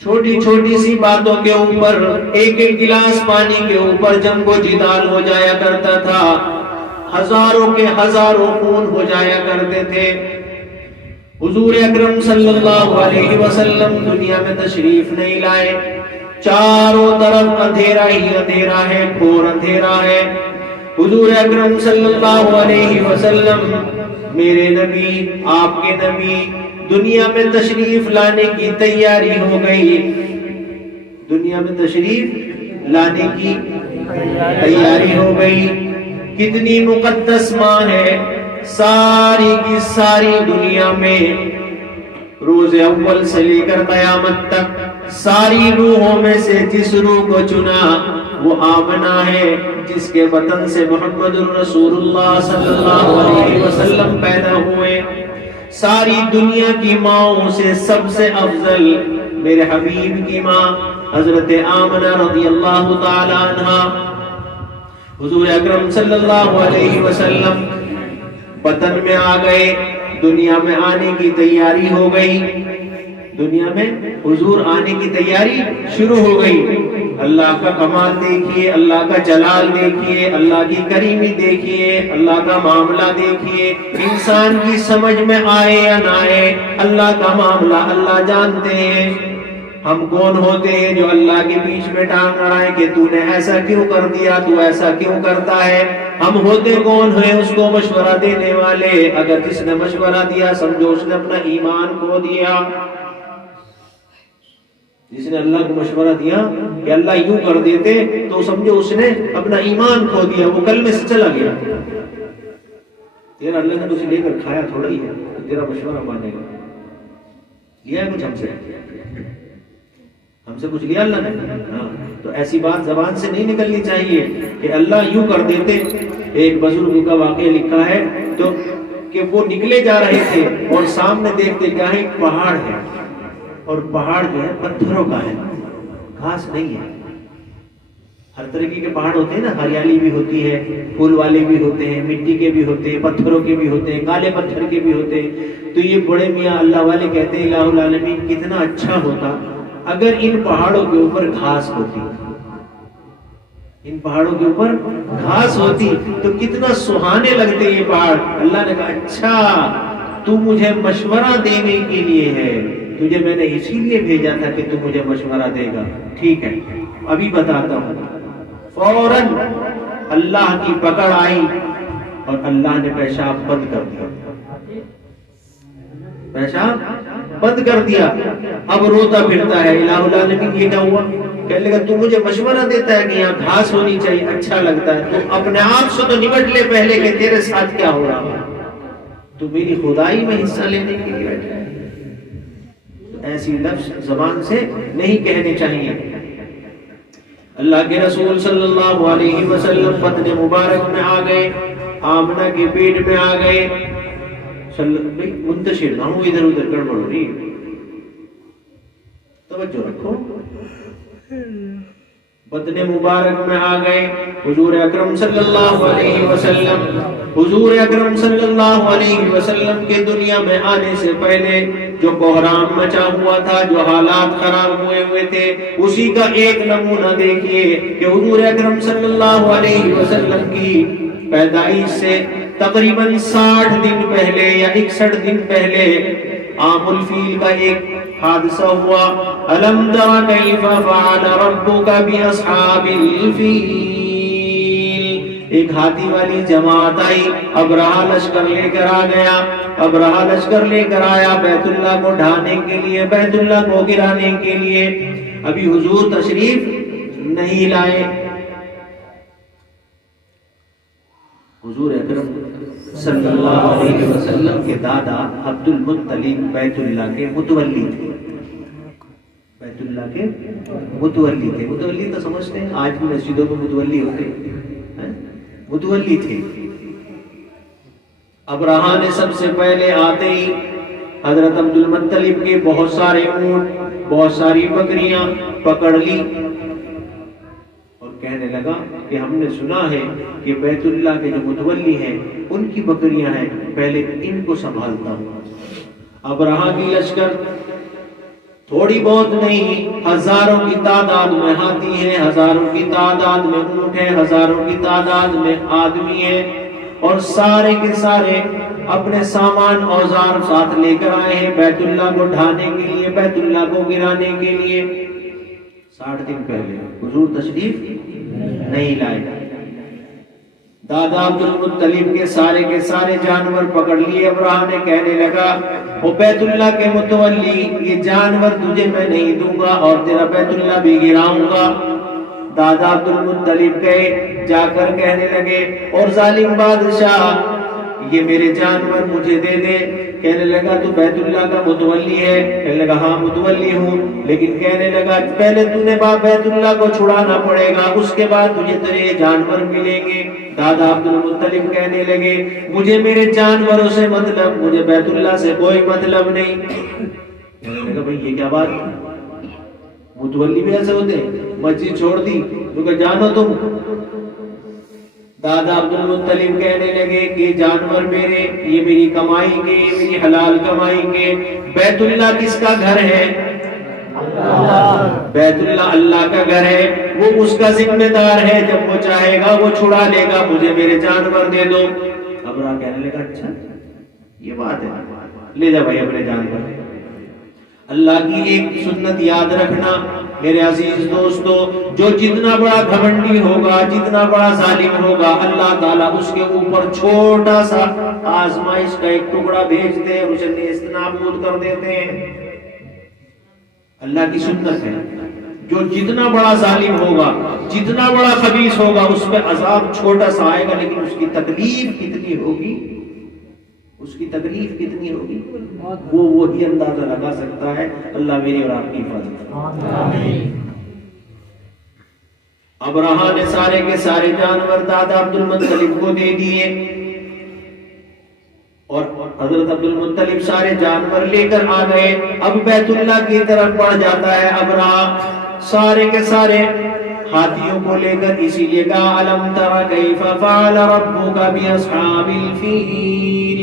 چھوٹی چھوٹی سی باتوں کے اوپر، ایک ایک گلاس پانی کے اوپر جنگ و جدال ہو جایا کرتا تھا، ہزاروں کے ہزاروں خون ہو جایا کرتے تھے۔ حضور اکرم صلی اللہ علیہ وسلم دنیا میں تشریف نہیں لائے، چاروں طرف اندھیرا ہی اندھیرا ہے، گھور اندھیرا ہے۔ حضور اکرم صلی اللہ علیہ وسلم میرے نبی، آپ کے نبی، دنیا میں تشریف لانے کی تیاری ہو گئی، دنیا میں تشریف لانے کی تیاری ہو گئی۔ کتنی مقدس ماں ہے، ساری کی ساری دنیا میں روز اول سے لے کر قیامت تک ساری روحوں میں سے جس روح کو چنا وہ آمنہ ہے، جس کے وطن سے محمد الرسول اللہ صلی اللہ علیہ وسلم پیدا ہوئے، ساری دنیا کی ماؤں سے سب سے افضل میرے حبیب کی ماں حضرت آمنہ رضی اللہ تعالی عنہا، حضور اکرم صلی اللہ علیہ وسلم وطن میں آ گئے، دنیا میں آنے کی تیاری ہو گئی، دنیا میں حضور آنے کی تیاری شروع ہو گئی۔ اللہ کا کمال دیکھیے، اللہ کا جلال دیکھیے، اللہ کی کریمی دیکھیے، اللہ کا معاملہ دیکھیے، انسان کی سمجھ میں آئے یا نہ آئے، اللہ کا معاملہ اللہ جانتے ہیں۔ ہم کون ہوتے ہیں جو اللہ کے بیچ میں ٹانگ اڑائیں کہ تو نے ایسا کیوں کر دیا، تو ایسا کیوں کرتا ہے؟ ہم ہوتے کون ہیں اس کو مشورہ دینے والے؟ اگر جس نے مشورہ دیا سمجھو اس نے اپنا ایمان کھو دیا۔ جس نے اللہ کو مشورہ دیا کہ اللہ یوں کر دیتے تو سمجھو اس نے اپنا ایمان کھو دیا، وہ کلمے سے چلا گیا۔ تیرا اللہ نے تجھے لے کر کھایا تھوڑا ہی ہے تیرا مشورہ مانے گا؟ لیا ہے کچھ ہم سے کچھ لیا اللہ نے؟ ہاں، تو ایسی بات زبان سے نہیں نکلنی چاہیے کہ اللہ یوں کر دیتے۔ ایک بزرگ کا واقعہ لکھا ہے تو کہ وہ نکلے جا رہے تھے اور سامنے دیکھتے کیا ہے، ایک پہاڑ ہے، اور پہاڑ جو ہے پتھروں کا ہے، گھاس نہیں ہے۔ ہر طریقے کے پہاڑ ہوتے ہیں نا، ہریالی بھی ہوتی ہے، پھول والے بھی ہوتے ہیں، مٹی کے بھی ہوتے ہیں، پتھروں کے بھی ہوتے ہیں، کالے پتھر کے بھی ہوتے ہیں۔ تو یہ بڑے میاں اللہ والے کہتے ہیں الہ العالمین کتنا اچھا ہوتا اگر ان پہاڑوں کے اوپر گھاس ہوتی، ان پہاڑوں کے اوپر گھاس ہوتی تو کتنا سہانے لگتے یہ پہاڑ۔ اللہ نے کہا اچھا تو مجھے مشورہ دینے کے لیے ہے، تجھے میں نے اسی لیے بھیجا تھا کہ تو مجھے مشورہ دے گا، ٹھیک ہے ابھی بتاتا ہوں۔ فوراً اللہ کی پکڑ آئی اور اللہ نے پیشاب بند کر دیا، پیشاب بند کر دیا۔ اب روتا پھرتا ہے، الہ العالمین یہ کیا ہوا؟ کہنے لگا تو مجھے مشورہ دیتا ہے کہ یہاں گھاس ہونی چاہیے، اچھا لگتا ہے، تو اپنے آپ سے تو نمٹ لے پہلے کہ تیرے ساتھ کیا ہو رہا ہے، تو میری خدائی میں حصہ لینے کے لیے بیٹھا ہے۔ ایسی لفظ زبان سے نہیں کہنے چاہیے۔ اللہ کے رسول صلی اللہ علیہ وسلم بطن مبارک میں آ گئے، آمنہ کے پیٹ میں آ گئے، منتشر نہ ہو، ادھر ادھر گڑبڑ ہو رہی ہے، توجہ رکھو۔ بطن مبارک میں آ گئے، حضور اکرم صلی اللہ علیہ وسلم، حضور اکرم صلی اللہ علیہ وسلم کے دنیا میں آنے سے پہلے جو بحران مچا ہوا تھا، جو حالات خراب ہوئے تھے، اسی کا ایک نمونہ دیکھیے کہ حضور اکرم صلی اللہ علیہ وسلم کی پیدائش سے تقریباً 60 دن پہلے یا 61 دن پہلے عام الفیل کا ایک حادثہ ہوا۔ الم تر کیف فعل ربک باصحاب الفیل، ایک ہاتھی والی جماعت آئی، ابرہہ لشکر لے کر آ گیا، ابرہہ لشکر لے کر آیا بیت اللہ کو ڈھانے کے لیے، بیت اللہ کو گرانے کے لیے۔ ابھی حضور تشریف نہیں لائے، حضور اکرم صلی اللہ علیہ وسلم کے دادا عبد المطلب بیت اللہ کے متولی تھے، بیت اللہ کے متولی تھے۔ متولی تو سمجھتے ہیں، آج بھی مسجدوں میں متولی ہوتے ہیں، متولی تھے۔ ابرہہ نے سب سے پہلے آتے ہی حضرت عبد المطلب کے بہت سارے اونٹ، بہت ساری بکریاں پکڑ لی اور کہنے لگا کہ ہم نے سنا ہے کہ بیت اللہ کے جو متولی ہیں ان کی بکریاں ہیں، پہلے ان کو سنبھالتا ہوں۔ ابرہہ کی لشکر تھوڑی بہت نہیں، ہزاروں کی تعداد میں ہاتھی ہیں، ہزاروں کی تعداد میں اونٹ ہیں، ہزاروں کی تعداد میں آدمی ہیں، اور سارے کے سارے اپنے سامان اوزار ساتھ لے کر آئے ہیں بیت اللہ کو ڈھانے کے لیے، بیت اللہ کو گرانے کے لیے۔ 60 دن پہلے حضور تشریف نہیں لائے، دادا عبد المطلب کے سارے جانور پکڑ لیے۔ ابرہہ نے کہنے لگا وہ بیت اللہ کے متولی، یہ جانور تجھے میں نہیں دوں گا اور تیرا بیت اللہ بھی گراؤں گا۔ دادا عبد المطلب گئے، جا کر کہنے لگے اور ظالم بادشاہ یہ میرے جانور مجھے دے دے. کہنے لگا تو بیت اللہ کا متولی ہے؟ کہنے لگا ہاں متولی ہوں. لیکن کہنے لگا پہلے تو نے بیت اللہ کو چھڑانا پڑے گا, اس کے بعد تجھے تیرے جانور ملیں گے. دادا عبد المطلب کہنے لگے مجھے میرے جانوروں سے مطلب, مجھے بیت اللہ سے کوئی مطلب نہیں. کہنے لگا بھائی یہ کیا بات, متولی بھی ایسے ہوتے ہیں؟ مسجد چھوڑ دی تو کہ جانو تم. دادا عبد المطلب کہنے لگے کہ جانور میرے, یہ میری کمائی کے, یہ میری حلال کمائی کے. بیت اللہ کس کا گھر ہے؟ بیت اللہ اللہ کا گھر ہے, وہ اس کا ذمہ دار ہے, جب وہ چاہے گا وہ چھڑا لے گا, مجھے میرے جانور دے دو. ابرا کہنے لگا اچھا یہ بات ہے, لے جا بھائی اپنے جانور. اللہ کی ایک سنت یاد رکھنا میرے عزیز دوستو, جو جتنا بڑا گھمنڈی ہوگا, جتنا بڑا ظالم ہوگا, اللہ تعالیٰ اس کے اوپر چھوٹا سا آزمائش کا ایک ٹکڑا بھیجتے ہیں, اسے نیست نابود کر دیتے ہیں. اللہ کی سنت ہے, جو جتنا بڑا ظالم ہوگا, جتنا بڑا خبیث ہوگا, اس پہ عذاب چھوٹا سا آئے گا, لیکن اس کی تکلیف کتنی ہوگی, اس کی تکلیف کتنی ہوگی وہ وہی اندازہ لگا سکتا ہے. اللہ میری اور آپ کی حفاظت. ابرہا نے سارے کے سارے جانور دادا عبد المطلب کو دے دیے, اور حضرت عبد المطلب سارے جانور لے کر آ گئے. اب بیت اللہ کی طرف بڑھ جاتا ہے ابرہا سارے کے سارے ہاتھیوں کو لے کر, اسی لیے کہا الم تر کیف فعل ربک باصحاب الفیل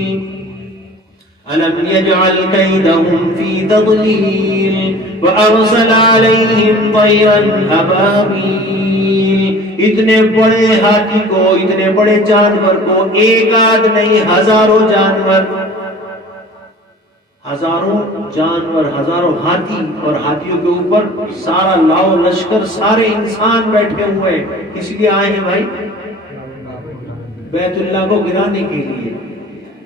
الم یجعل کیدہم فی تضلیل وارسل علیہم طیرا ابابیل. اتنے بڑے ہاتھی کو, اتنے بڑے جانور کو, ایک آدھ نہیں ہزاروں جانور, ہزاروں ہاتھی, اور ہاتھیوں کے اوپر سارا لاؤ لشکر, سارے انسان بیٹھے ہوئے. کس لیے آئے ہیں بھائی؟ بیت اللہ کو گرانے کے لیے.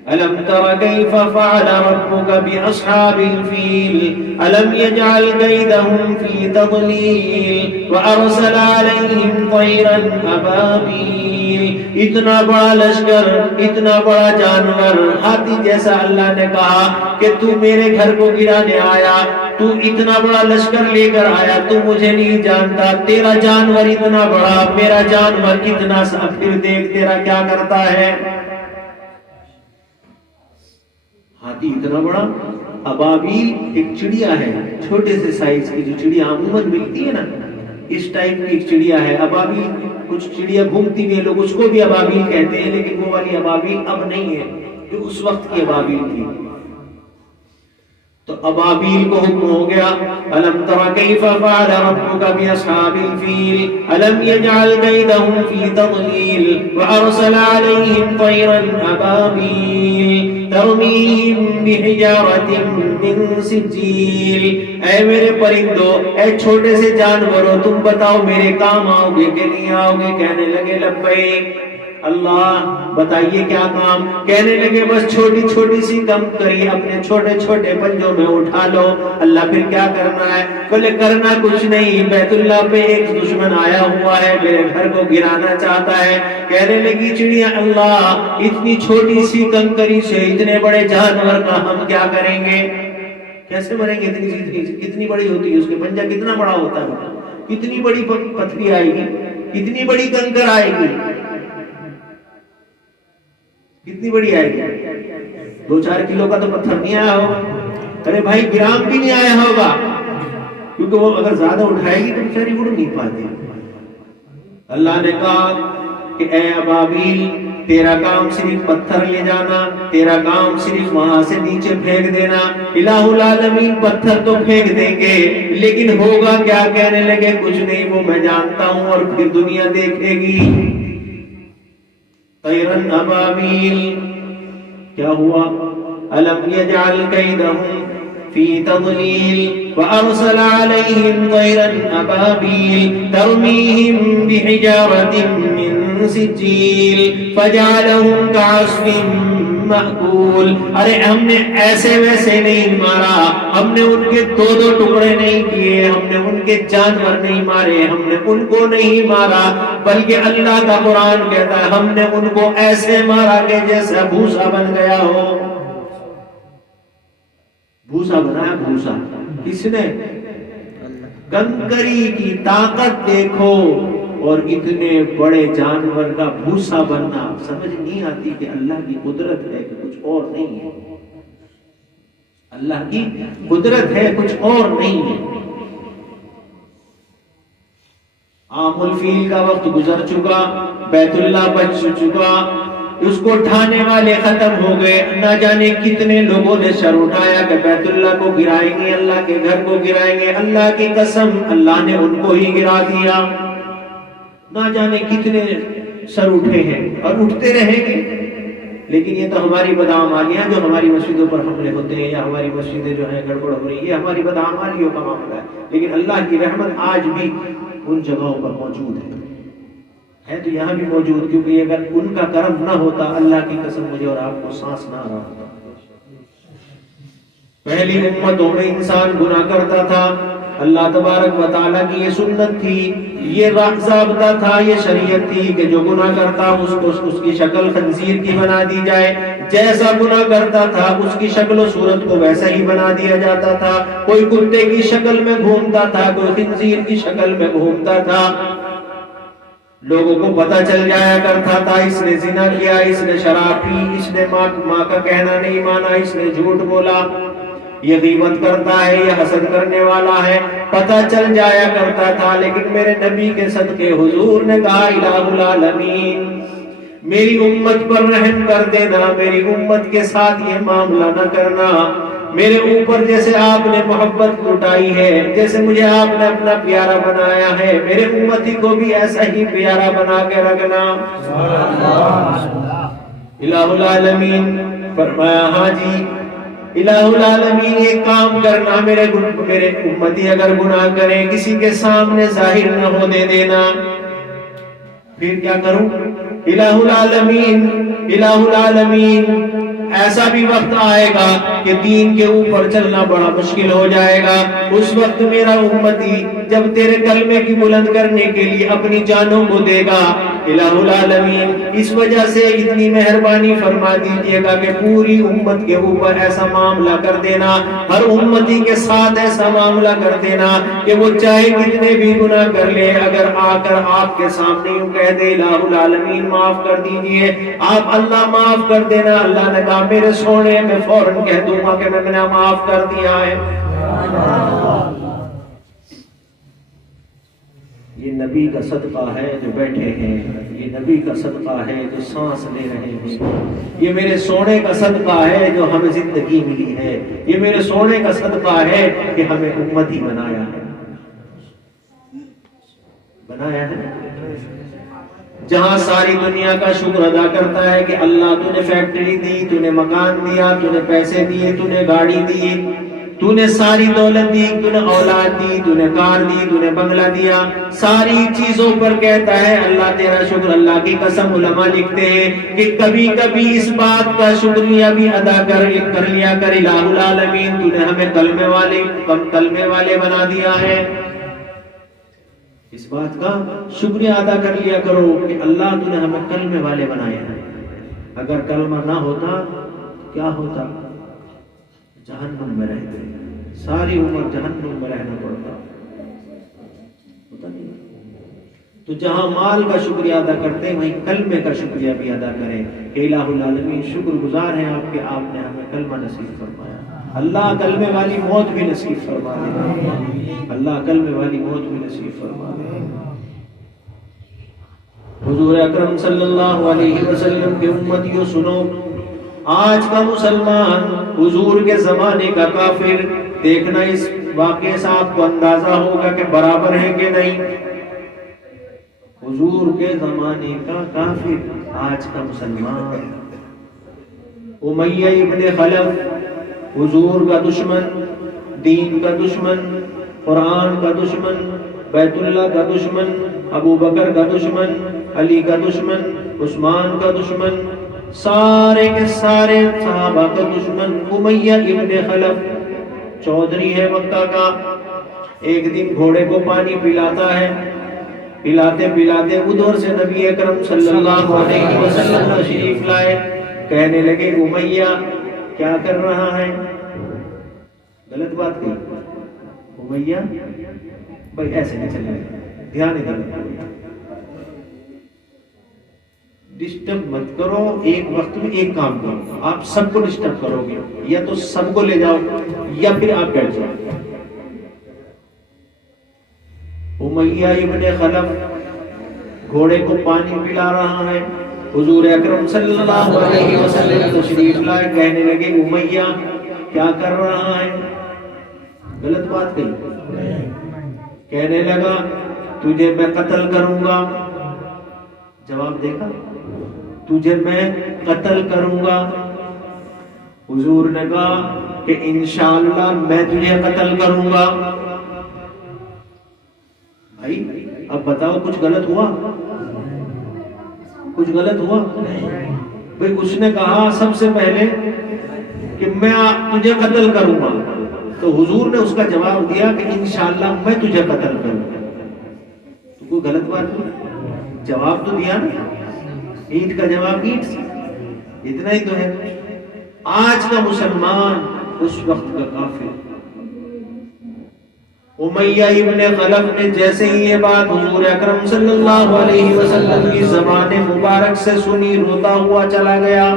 ألم تر كيف فعل ربك بأصحاب الفيل ألم يجعل كيدهم في تضليل وأرسل عليهم طيرا أبابيل. اتنا بڑا لشکر, اتنا بڑا جانور, ہاتھی جیسا. اللہ نے کہا کہ تو میرے گھر کو گرانے آیا, تو اتنا بڑا لشکر لے کر آیا, تو مجھے نہیں جانتا, تیرا جانور اتنا بڑا, میرا جانور کتنا سا, پھر دیکھ تیرا کیا کرتا ہے. ہاتھی اتنا بڑا. ابابیل ایک چڑیا ہے, چھوٹے سے سائز کی, جو چڑیا عموماً ملتی ہے نا, اس ٹائپ کی ایک چڑیا ہے ابابیل. کچھ چڑیا گھومتی ہوئی لوگ اس کو بھی ابابیل کہتے ہیں, لیکن وہ والی ابابیل اب نہیں ہے, جو اس وقت کی ابابیل تھی. تو ابابیل کو حکم ہو گیا الم تر کیف فعل ربک باصحاب الفیل الم یجعل کیدہم فی تضلیل وارسل علیہم طیرا ابابیل ترمیہم بحجارۃ من سجیل. اے میرے پرندوں, اے چھوٹے سے جانوروں, تم بتاؤ میرے کام آؤ گے کہ نہیں آؤ گے؟ کہنے لگے لبیک. اللہ بتائیے کیا کام؟ کہنے لگے بس چھوٹی چھوٹی سی کم کری, اپنے چھوٹے چھوٹے پنجوں میں اٹھا لو. اللہ پھر کیا کرنا ہے؟ بولے کرنا کچھ نہیں, بیت اللہ پہ ایک دشمن آیا ہوا ہے, میرے گھر کو گرانا چاہتا ہے. کہنے لگی چڑیا اللہ اتنی چھوٹی سی کنکری سے اتنے بڑے جانور کا ہم کیا کریں گے؟ کیسے مریں گے؟ کتنی بڑی ہوتی ہے, اس کے پنجہ کتنا بڑا ہوتا ہے, کتنی بڑی پتھری آئے گی, کتنی بڑی کنکر آئے گی, کتنی بڑی آئے گی؟ 2-4 کلو کا تو پتھر نہیں آیا ہوگا. ارے بھائی گرام بھی نہیں آیا ہوگا, کیونکہ وہ اگر زیادہ اٹھائے گی تو بیچاری اڑ نہیں پاتی. اللہ نے کہا کہ اے ابابیل تیرا کام صرف پتھر لے جانا, تیرا کام صرف وہاں سے نیچے پھینک دینا. الہ العالمین پتھر تو پھینک دیں گے, لیکن ہوگا کیا؟ کہنے لگے کچھ نہیں, وہ میں جانتا ہوں, اور پھر دنیا دیکھے گی. طیرن ابابیل کیا ہوا؟ الم یجعل کیدہم فی تضلیل وارسل علیہم طیرا ابابیل ترمیہم بحجارۃ من سجیل فجعلہم کعصف مأکول، ارے ہم نے ایسے ویسے نہیں مارا، ہم نے ان کے دو دو ٹکڑے نہیں کیے، ہم نے ان کے جانور نہیں مارے، ہم نے ان کو نہیں مارا، بلکہ اللہ کا قرآن کہتا ہے ہم نے ان کو ایسے مارا کہ جیسا بھوسا بن گیا ہو۔ بھوسا بنایا، بھوسا کس نے؟ کنکری کی طاقت دیکھو، اور اتنے بڑے جانور کا بھوسا بننا، سمجھ نہیں آتی کہ اللہ کی قدرت ہے کہ کچھ اور نہیں ہے، اللہ کی قدرت ہے کچھ اور نہیں ہے۔ عام الفیل کا وقت گزر چکا، بیت اللہ بچ چکا، اس کو ڈھانے والے ختم ہو گئے، نہ جانے کتنے لوگوں نے سر اٹھایا کہ بیت اللہ کو گرائیں گے، اللہ کے گھر کو گرائیں گے، اللہ کی قسم اللہ نے ان کو ہی گرا دیا۔ نہ جانے کتنے سر اٹھے ہیں اور اٹھتے رہیں گے، لیکن یہ تو ہماری بدعمالیاں جو ہماری مسجدوں پر حملے ہوتے ہیں یا ہماری مسجدیں جو ہیں گڑبڑ ہو رہی ہے، یہ ہماری بدعمالیوں کا معاملہ ہے، لیکن اللہ کی رحمت آج بھی ان جگہوں پر موجود ہے تو یہاں بھی موجود، کیونکہ اگر ان کا کرم نہ ہوتا، اللہ کی قسم مجھے اور آپ کو سانس نہ آ رہا ہوتا۔ پہلی امتوں میں انسان گناہ کرتا تھا، اللہ تبارک و تعالیٰ کی یہ سنت تھی، یہ ضابطہ تھا، یہ شریعت تھی کہ جو گناہ کرتا اس کی شکل خنزیر کی بنا دی جائے، جیسا گناہ کرتا تھا اس کی شکل و صورت کو ویسا ہی بنا دیا جاتا تھا۔ کوئی کتے کی شکل میں گھومتا تھا، کوئی خنزیر کی شکل میں گھومتا تھا، لوگوں کو پتہ چل جایا کرتا تھا اس نے زنا کیا، اس نے شراب پی، اس نے ماں کا کہنا نہیں مانا، اس نے جھوٹ بولا، یہ غیبت کرتا ہے، یہ حسد کرنے والا ہے، پتہ چل جایا کرتا تھا۔ لیکن میرے نبی کے صدقے حضور نے کہا الہ العالمین میری امت پر رحم کر دینا، میری امت کے ساتھ یہ معاملہ نہ کرنا، میرے اوپر جیسے آپ نے محبت لٹائی ہے، جیسے مجھے آپ نے اپنا پیارا بنایا ہے، میرے امتی کو بھی ایسا ہی پیارا بنا کے رکھنا۔ الہ العالمین فرمایا ہاں جی الہ العالمین یہ کام کرنا، میرے امتی اگر گناہ کریں کسی کے سامنے ظاہر نہ ہو دے دینا۔ پھر کیا کروں؟ الہ العالمین الہ العالمین ایسا بھی وقت آئے گا کہ دین کے اوپر چلنا بڑا مشکل ہو جائے گا، اس وقت میرا امتی جب تیرے کلمے کی بلند کرنے کے لیے اپنی جانوں کو دے گا، الہ العالمین اس وجہ سے اتنی مہربانی فرما دیجئے گا کہ پوری امت کے اوپر ایسا معاملہ کر دینا، ہر امتی کے ساتھ ایسا معاملہ کر دینا کہ وہ چاہے کتنے بھی گناہ کر لے، اگر آ کر آپ کے سامنے یوں کہہ دے الہ العالمین معاف کر دیجئے، آپ اللہ معاف کر دینا، اللہ نے کہا میرے سونے میں فوراً کہہ دوں گا کہ میں نے معاف کر دیا ہے۔ یہ نبی کا صدقہ ہے جو بیٹھے ہیں، یہ نبی کا صدقہ ہے جو سانس لے رہے ہیں، یہ میرے سونے کا صدقہ ہے جو ہمیں زندگی ملی ہے، یہ میرے سونے کا صدقہ ہے کہ ہمیں امتی بنایا ہے، بنایا ہے۔ جہاں ساری دنیا کا شکر ادا کرتا ہے کہ اللہ تو نے فیکٹری دی، تو نے مکان دیا، تو نے پیسے دیے، تو نے گاڑی دی، تو نے ساری دولت دی، تو نے اولاد دی، تو نے کار دی، تو نے بنگلہ دیا، ساری چیزوں پر کہتا ہے اللہ تیرا شکر۔ اللہ کی قسم علماء لکھتے ہیں کہ کبھی کبھی اس بات کا شکریہ بھی ادا کر لیا کر الہ العالمین تو نے ہمیں کلمے والے بنا دیا ہے، اس بات کا شکریہ ادا کر لیا کرو کہ اللہ تو نے ہمیں کلمے والے بنایا ہے۔ اگر کلمہ نہ ہوتا کیا ہوتا؟ جہنم میں رہتے، ساری عمر جہنم میں رہنا پڑتا، ہوتا نہیں۔ تو جہاں مال کا شکریہ ادا کرتے ہیں وہیں کلمے کا شکریہ بھی ادا کریں کہ الہ العالمین شکر گزار ہیں آپ کے، آپ نے ہمیں کلمہ نصیب فرمایا۔ اللہ کلمے والی موت بھی نصیب فرما دے، اللہ کلمے والی موت بھی نصیب فرما دے۔ حضور اکرم صلی اللہ علیہ وسلم کے امتیوں سنو، آج کا مسلمان حضور کے زمانے کا کافر، دیکھنا اس واقعے سے آپ کو اندازہ ہوگا کہ برابر ہے کہ نہیں۔ حضور کے زمانے کا کافر، آج کا مسلمان، امیہ ابن خلف، حضور کا دشمن، دین کا دشمن، قرآن کا دشمن، بیت اللہ کا دشمن، ابو بکر کا دشمن، علی کا دشمن، عثمان کا دشمن، سارے کے سارے صحابہ کا دشمن امیہ ابن خلف چودھری ہے مکہ کا. ایک دن گھوڑے کو پانی پلاتا ہے، پلاتے پلاتے ادھر سے نبی اکرم صلی اللہ علیہ وسلم تشریف لائے. کہنے لگے امیہ کیا کر رہا ہے؟ غلط بات کہی. امیہ بھائی ایسے نہیں چلے، دھیان ادھر، ڈسٹرب مت کرو. ایک وقت میں ایک کام کرو، آپ سب کو ڈسٹرب کرو گے، یا تو سب کو لے جاؤ یا پھر آپ بیٹھ جاؤ. امیہ ابن خلف گھوڑے کو پانی پلا رہا ہے. حضور اکرم صلی اللہ علیہ وسلم تشریف لائے. کہنے لگے امیہ کیا کر رہا ہے؟ غلط بات کہی. کہنے لگا تجھے میں قتل کروں گا. جواب دیکھا، تجھے میں قتل کروں گا. حضور نے کہا کہ انشاءاللہ میں تجھے قتل کروں گا. بھائی اب بتاؤ کچھ غلط ہوا؟ کچھ غلط ہوا؟ بھائی اس نے کہا سب سے پہلے کہ میں تجھے قتل کروں گا، تو حضور نے اس کا جواب دیا کہ انشاءاللہ میں تجھے قتل کروں گا. تو کوئی غلط بات نہیں، جواب تو دیا نا. اینٹ کا جواب اینٹ سے، اتنا ہی تو ہے. آج کا مسلمان اس وقت کا کافر. امیہ ابن خلف نے جیسے ہی یہ بات حضور اکرم صلی اللہ علیہ وسلم کی زبان مبارک سے سنی، روتا ہوا چلا گیا.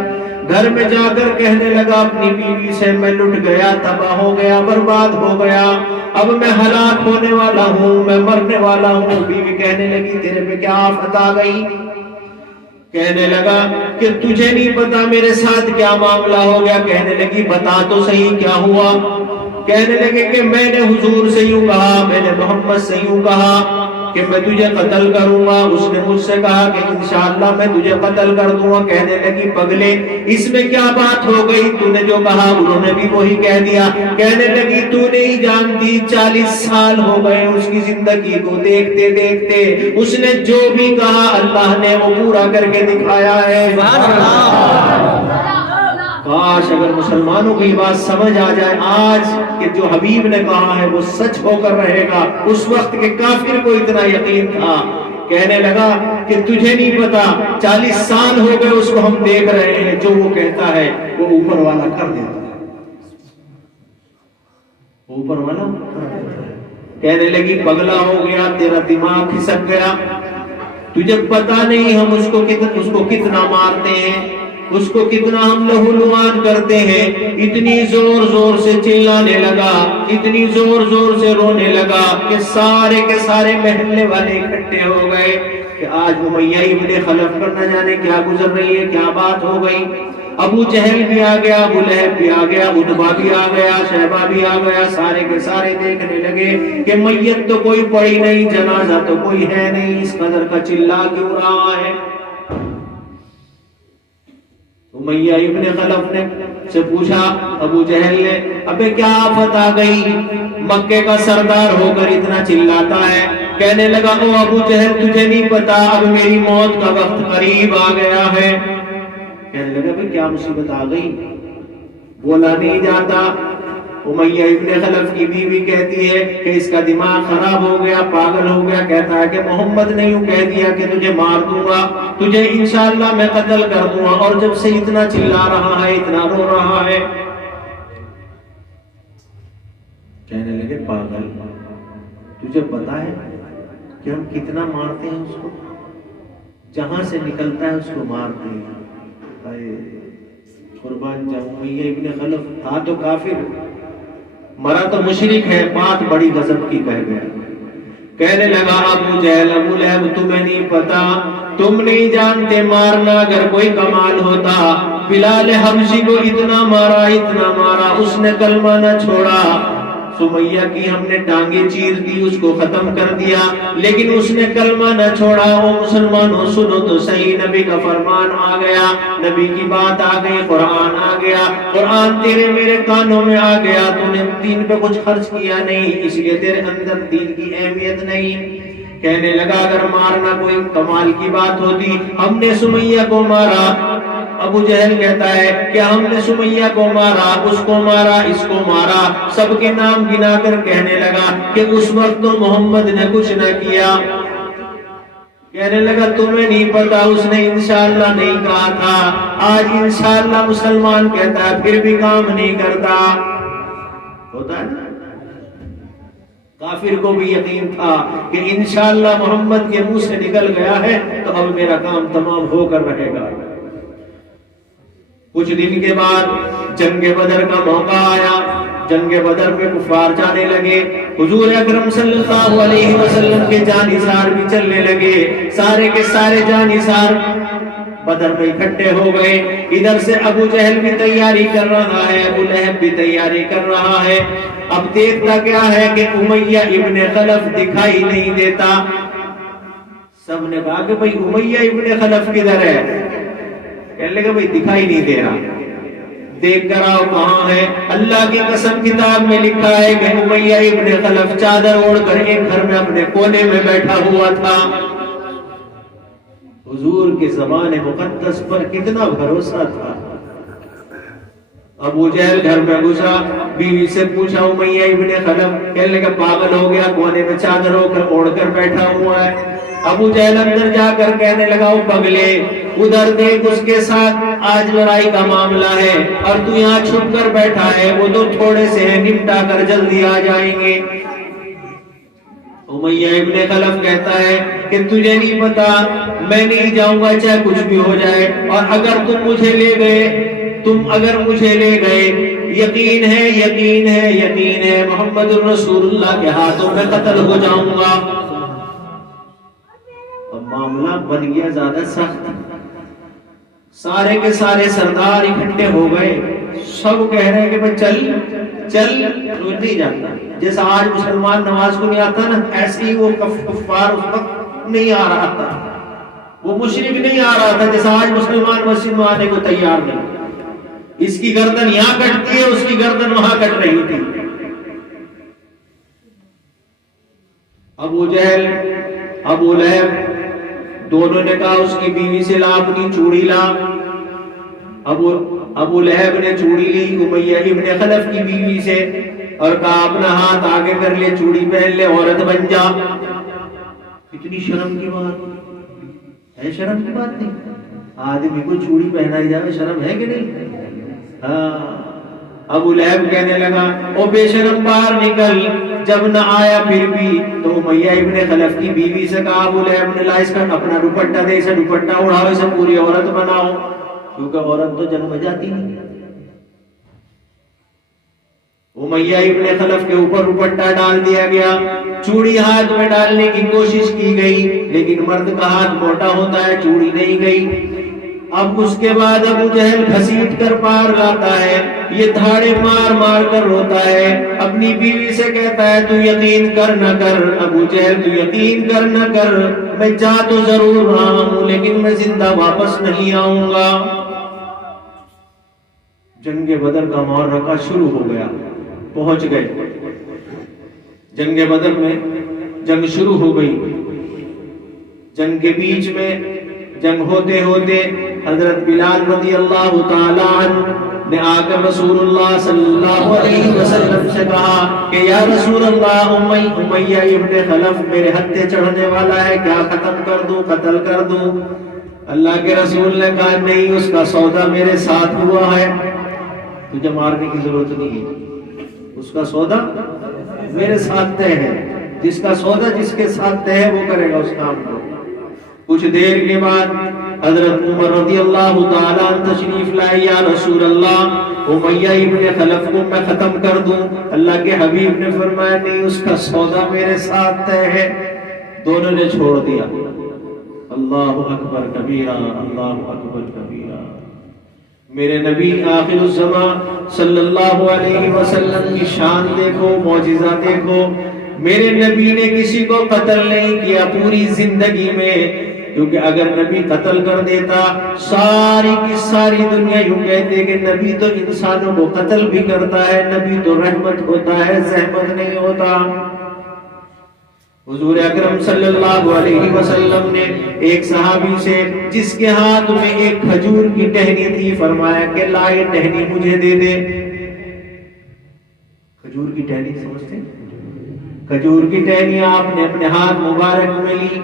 گھر میں جا کر کہنے لگا اپنی بیوی سے میں لٹ گیا، تباہ ہو گیا، برباد ہو گیا، اب میں ہلاک ہونے والا ہوں، میں مرنے والا ہوں. بیوی کہنے لگی تیرے پہ کیا آفت آ گئی؟ کہنے لگا کہ تجھے نہیں پتا میرے ساتھ کیا معاملہ ہو گیا. کہنے لگی بتا تو صحیح کیا ہوا. کہنے لگے کہ میں نے حضور سے یوں کہا، میں نے محمد سے یوں کہا کہ میں تجھے قتل کروں گا. اس نے مجھ سے کہا کہ انشاءاللہ میں تجھے قتل کر دوں گا. کہنے لگی پگلے اس میں کیا بات ہو گئی؟ تو نے جو کہا انہوں نے بھی وہی کہہ دیا. کہنے لگی تو نہیں جانتی 40 سال ہو گئے اس کی زندگی کو دیکھتے دیکھتے، اس نے جو بھی کہا اللہ نے وہ پورا کر کے دکھایا ہے. کاش اگر مسلمانوں کی بات سمجھ آ جائے آج کہ جو حبیب نے کہا ہے وہ سچ ہو کر رہے گا. اس وقت کے کافر کو اتنا یقین تھا. کہنے لگا کہ تجھے نہیں پتا 40 سال ہو گئے اس کو ہم دیکھ رہے ہیں، جو وہ کہتا ہے وہ اوپر والا کر دیتا ہے. اوپر والا کہنے لگی پگلا ہو گیا، تیرا دماغ کھسک گیا، تجھے پتا نہیں ہم اس کو کتنا مارتے ہیں، اس کو کتنا ہم لہولوان کرتے ہیں. اتنی زور زور سے چلانے لگا، اتنی زور زور سے رونے لگا کہ سارے کے سارے محلے والے اکٹھے ہو گئے کہ آج امیہ ابن خلف پر نہ جانے کیا گزر رہی ہے، کیا بات ہو گئی. ابو جہل بھی آ گیا، ابو لہب بھی آ گیا، عتبہ بھی آ گیا، شیبہ بھی آ گیا. سارے کے سارے دیکھنے لگے کہ میت تو کوئی پڑی نہیں، جنازہ تو کوئی ہے نہیں، اس قدر کا چلا کیوں رہا ہے. امیہ ابن خلف نے سے پوچھا ابو جہل نے، ابے کیا آفت آ گئی، مکے کا سردار ہو کر اتنا چلاتا ہے. کہنے لگا او ابو جہل تجھے نہیں پتا اب میری موت کا وقت قریب آ گیا ہے. کہنے لگا بھئی کیا مصیبت آ گئی؟ بولا نہیں جاتا. امیہ ابن خلف کی بیوی کہتی ہے کہ اس کا دماغ خراب ہو گیا، پاگل ہو گیا. کہتا ہے کہ محمد نے یوں کہہ دیا کہ تجھے مار دوں گا، تجھے انشاءاللہ میں قتل کر دوں گا. اور جب سے اتنا چلا رہا ہے، اتنا رو رہا ہے. کہنے لگے پاگل، تجھے پتا ہے کہ ہم کتنا مارتے ہیں اس کو، جہاں سے نکلتا ہے اس کو مارتے ہیں. قربان جاؤں. امیہ ابن خلف تھا تو کافر، مرا تو مشرک ہے، بات بڑی غضب کی کہہ گیا. کہنے لگا ابو جہل ابو لہب تمہیں نہیں پتا، تم نہیں جانتے مارنا اگر کوئی کمال ہوتا. بلال حبشی کو اتنا مارا، اس نے کلمہ نہ چھوڑا. سمیہ کی ہم نے ٹانگیں چیر دی، اس کو ختم کر دیا، لیکن اس نے کلمہ نہ چھوڑا. او مسلمانوں سنو تو صحیح، نبی کا فرمان آ گیا، نبی کی بات آ گئی، قرآن آ گیا، قرآن تیرے میرے کانوں میں آ گیا. تو نے دین پہ کچھ خرچ کیا نہیں، اس لیے تیرے اندر دین کی اہمیت نہیں. کہنے لگا اگر مارنا کوئی کمال کی بات ہوتی، ہم نے سمیہ کو مارا. ابو جہل کہتا ہے کہ ہم نے سمیہ کو مارا، اس کو مارا، اس کو مارا، سب کے نام گنا کر کہنے لگا کہ اس وقت تو محمد نے کچھ نہ کیا۔ کہنے لگا تمہیں نہیں پتا، اس نے انشاءاللہ نہیں کہا تھا، آج انشاءاللہ مسلمان کہتا ہے پھر بھی کام نہیں کرتا۔ ہوتا ہے نا، کافر کو بھی یقین تھا کہ انشاءاللہ محمد کے منہ سے نکل گیا ہے تو اب میرا کام تمام ہو کر رہے گا۔ کچھ دن کے بعد جنگ بدر کا موقع آیا۔ جنگ بدر میں کفار جانے لگے، حضور اکرم صلی اللہ علیہ وسلم کے جانثار بھی چلنے لگے، سارے کے سارے جانثار بدر میں اکٹھے ہو گئے۔ ادھر سے ابو جہل بھی تیاری کر رہا ہے، ابو لہب بھی تیاری کر رہا ہے۔ اب دیکھتا کیا ہے کہ امیہ ابن خلف دکھائی نہیں دیتا۔ سب نے کہا کہ بھئی امیہ ابن خلف کدھر ہے؟ کہنے لگا بھئی دکھائی نہیں دے رہا، دیکھ کر آؤ کہاں ہے۔ اللہ کی قسم کتاب میں لکھا ہے کہ امیہ ابن خلف چادر اوڑھ کر ایک گھر میں اپنے کونے میں بیٹھا ہوا تھا۔ حضور کے زبان مقدس پر کتنا بھروسہ تھا۔ ابو جہل گھر میں گھسا، بیوی سے پوچھا امیہ ابن خلف، کہنے لگا پاگل ہو گیا، کونے میں چادر اوڑھ کر بیٹھا ہوا ہے۔ ابو جہل اندر جا کر کہنے لگا او پگلے، ادھر دیکھ اس کے ساتھ آج لڑائی کا معاملہ ہے اور تو یہاں چھپ کر بیٹھا ہے، وہ تو تھوڑے سے ہیں، نمٹا کر جلدی آ جائیں گے۔ امیہ ابن خلف کہتا ہے کہ تجھے نہیں پتا، میں نہیں جاؤں گا چاہے کچھ بھی ہو جائے، اور اگر تم مجھے لے گئے یقین ہے یقین ہے یقین ہے محمد الرسول اللہ کے ہاتھوں میں قتل ہو جاؤں گا۔ اب معاملہ بن گیا زیادہ سخت، سارے کے سارے سردار اکٹھے ہو گئے، سب کہہ رہے ہیں کہ بھئی چل نہیں جاتا۔ جیسا آج مسلمان نماز کو نہیں آتا نا، ایسے ہی وہ کفار اس وقت نہیں آ رہا تھا، وہ مشرک نہیں آ رہا تھا، جیسا آج مسلمان مسجد میں آنے کو تیار نہیں۔ اس کی گردن یہاں کٹتی ہے، اس کی گردن وہاں کٹ رہی تھی۔ ابو جہل، ابو لہب دونوں نے کہا اس کی بیوی سے لا اپنی چوڑی لا۔ ابو لہب نے چوڑی لی امیہ ابن خلف کی بیوی سے اور کہا اپنا ہاتھ آگے کر لے، چوڑی پہن لے، عورت بن جا۔ اتنی شرم کی بات ہے، شرم کی بات نہیں، آدمی کو چوڑی پہنائی جائے، شرم ہے کہ نہیں؟ ابو لہب کہنے لگا او بے شرم باہر نکل، جب نہ آیا پھر بھی تو امیہ ابن خلف کی بیوی سے کہا ابو لہب نے لا اس کا اپنا دوپٹہ دے، اسے دوپٹہ اڑاؤ، اسے پوری عورت بناؤ، کیونکہ عورت تو جنگ میں جاتی نہیں۔ امیہ ابن خلف کے اوپر دوپٹہ ڈال دیا گیا، چوڑی ہاتھ میں ڈالنے کی کوشش کی گئی لیکن مرد کا ہاتھ موٹا ہوتا ہے، چوڑی نہیں گئی۔ اب اس کے بعد ابو جہل گھسیٹ کر پار لاتا ہے، یہ دھاڑے مار مار کر روتا ہے، اپنی بیوی سے کہتا ہے تو یقین کر نہ کر ابو جہل، تو یقین کر نہ کر، میں جا تو ضرور رہا ہوں لیکن میں زندہ واپس نہیں آؤں گا۔ جنگ بدر کا معرکہ شروع ہو گیا، پہنچ گئے جنگ بدر میں، جنگ شروع ہو گئی۔ جنگ کے بیچ میں جنگ ہوتے ہوتے حضرت بلال رضی اللہ تعالی عنہ نے آ کر رسول اللہ صلی اللہ علیہ وسلم سے کہا کہ یا رسول اللہ امیہ ابن خلف میرے ہتھے چڑھنے والا ہے، کیا ختم کر دوں، قتل کر دوں؟ اللہ کے رسول نے کہا نہیں، اس کا سودا میرے ساتھ ہوا ہے، تجھے مارنے کی ضرورت نہیں ہے، اس کا سودا میرے ساتھ طے ہے، جس کا سودا جس کے ساتھ طے ہے وہ کرے گا اس کام کو۔ کچھ دیر کے بعد حضرت عمر رضی اللہ تعالیٰ عنہ تشریف لائے، یا رسول اللہ امیہ ابن خلف کو میں ختم کر دوں؟ اللہ کے حبیب نے فرمایا نہیں، اس کا سودا میرے ساتھ طے ہے۔ دونوں نے چھوڑ دیا۔ اللہ اکبر کبیرہ، اللہ اکبر کبیرہ۔ میرے نبی آخر الزمان صلی اللہ علیہ وسلم کی شان دیکھو، معجزہ دیکھو۔ میرے نبی نے کسی کو قتل نہیں کیا پوری زندگی میں، کیونکہ اگر نبی قتل کر دیتا ساری کی ساری دنیا یوں کہتے کہ نبی تو انسانوں کو قتل بھی کرتا ہے، نبی تو رحمت ہوتا ہے، زحمت نہیں ہوتا۔ حضور اکرم صلی اللہ علیہ وسلم نے ایک صحابی سے جس کے ہاتھ میں ایک کھجور کی ٹہنی تھی فرمایا کہ لا یہ ٹہنی مجھے دے دے. کھجور کی ٹہنی سمجھتے ہیں؟ کھجور کی ٹہنی آپ نے اپنے ہاتھ مبارک میں لی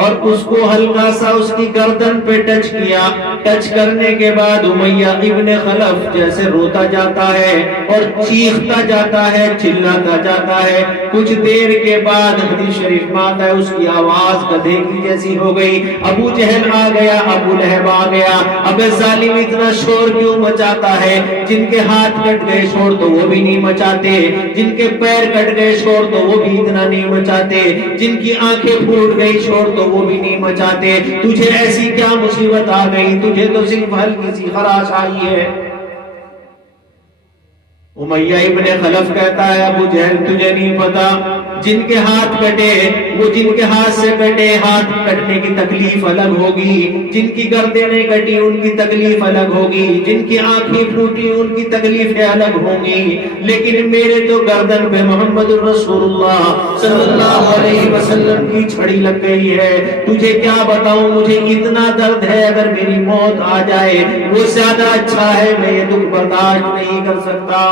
اور اس کو ہلکا سا اس کی گردن پہ ٹچ کیا. ٹچ کرنے کے بعد امیہ ابن خلف جیسے روتا جاتا ہے اور چیختا جاتا ہے، چلاتا جاتا ہے. کچھ دیر کے بعد حدیث شریف میں آتا ہے اس کی آواز گدھے کی جیسی ہو گئی. ابو جہل آ گیا، ابو لہب آ گیا. اب ظالم اتنا شور کیوں مچاتا ہے؟ جن کے ہاتھ کٹ گئے شور تو وہ بھی نہیں مچاتے، جن کے پیر کٹ گئے شور تو وہ بھی اتنا نہیں مچاتے، جن کی آنکھیں پھوٹ گئی شور تو وہ بھی نہیں مچاتے. تجھے ایسی کیا مصیبت آ گئی؟ تجھے تو صرف ہلکی سی خراش آئی ہے. امیہ ابن خلف کہتا ہے ابو جہل تجھے نہیں پتا، جن کے ہاتھ کٹے وہ جن کے ہاتھ سے کٹے، ہاتھ کٹنے کی تکلیف الگ ہوگی، جن کی گردنیں کٹی ان کی تکلیف الگ ہوگی، جن کی آنکھیں پھوٹی ان کی تکلیفیں الگ ہوں گی، لیکن میرے تو گردن پہ محمد الرسول اللہ صلی اللہ علیہ وسلم کی چھڑی لگ گئی ہے. تجھے کیا بتاؤں، مجھے اتنا درد ہے، اگر میری موت آ جائے وہ زیادہ اچھا ہے، میں یہ دکھ برداشت نہیں کر سکتا.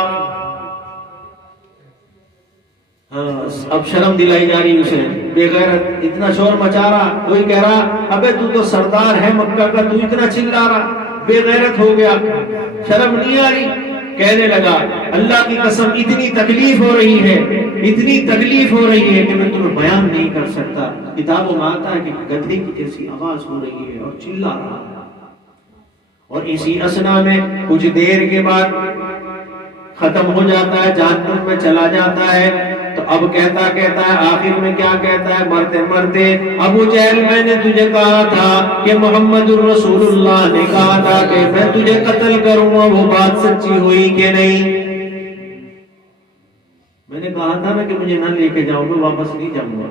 اب شرم دلائی جا رہی اسے، بے غیرت اتنا شور مچا رہا. کوئی کہہ رہا ابے تو سردار ہے مکہ کا، تو اتنا چلا رہا، بے غیرت ہو گیا، شرم نہیں آ رہی. کہنے لگا اللہ کی قسم اتنی تکلیف ہو رہی ہے، اتنی تکلیف ہو رہی ہے کہ میں تمہیں بیان نہیں کر سکتا. کتابوں میں آتا ہے کہ گدھے کی جیسی آواز ہو رہی ہے اور چلا رہا ہے. اور اسی اسنا میں کچھ دیر کے بعد ختم ہو جاتا ہے، جہنم میں چلا جاتا ہے. تو اب کہتا ہے آخر میں کیا کہتا ہے مرتے مرتے، ابو جہل میں نے تجھے کہا تھا کہ محمد الرسول اللہ نے کہا تھا کہ میں تجھے قتل کروں گا، وہ بات سچی ہوئی کہ نہیں؟ میں نے کہا تھا نا کہ مجھے نہ لے کے جاؤ، میں واپس نہیں جاؤں گا.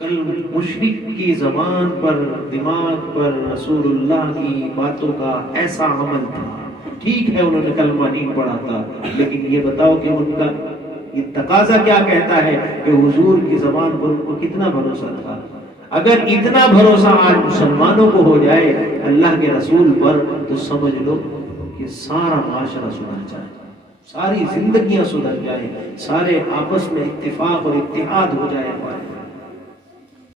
کل مشرک کی زبان پر، دماغ پر رسول اللہ کی باتوں کا ایسا عمل تھا. ٹھیک ہے انہوں نے کلمہ نہیں پڑھا تھا، لیکن یہ بتاؤ کہ ان کا یہ تقاضا کیا کہتا ہے کہ حضور کی زبان پر ان کو کتنا بھروسہ تھا. اگر اتنا بھروسہ آج مسلمانوں کو ہو جائے اللہ کے رسول پر تو سمجھ لو کہ سارا معاشرہ سدھر جائے، ساری زندگیاں سدھر جائے، سارے آپس میں اتفاق اور اتحاد ہو جائے.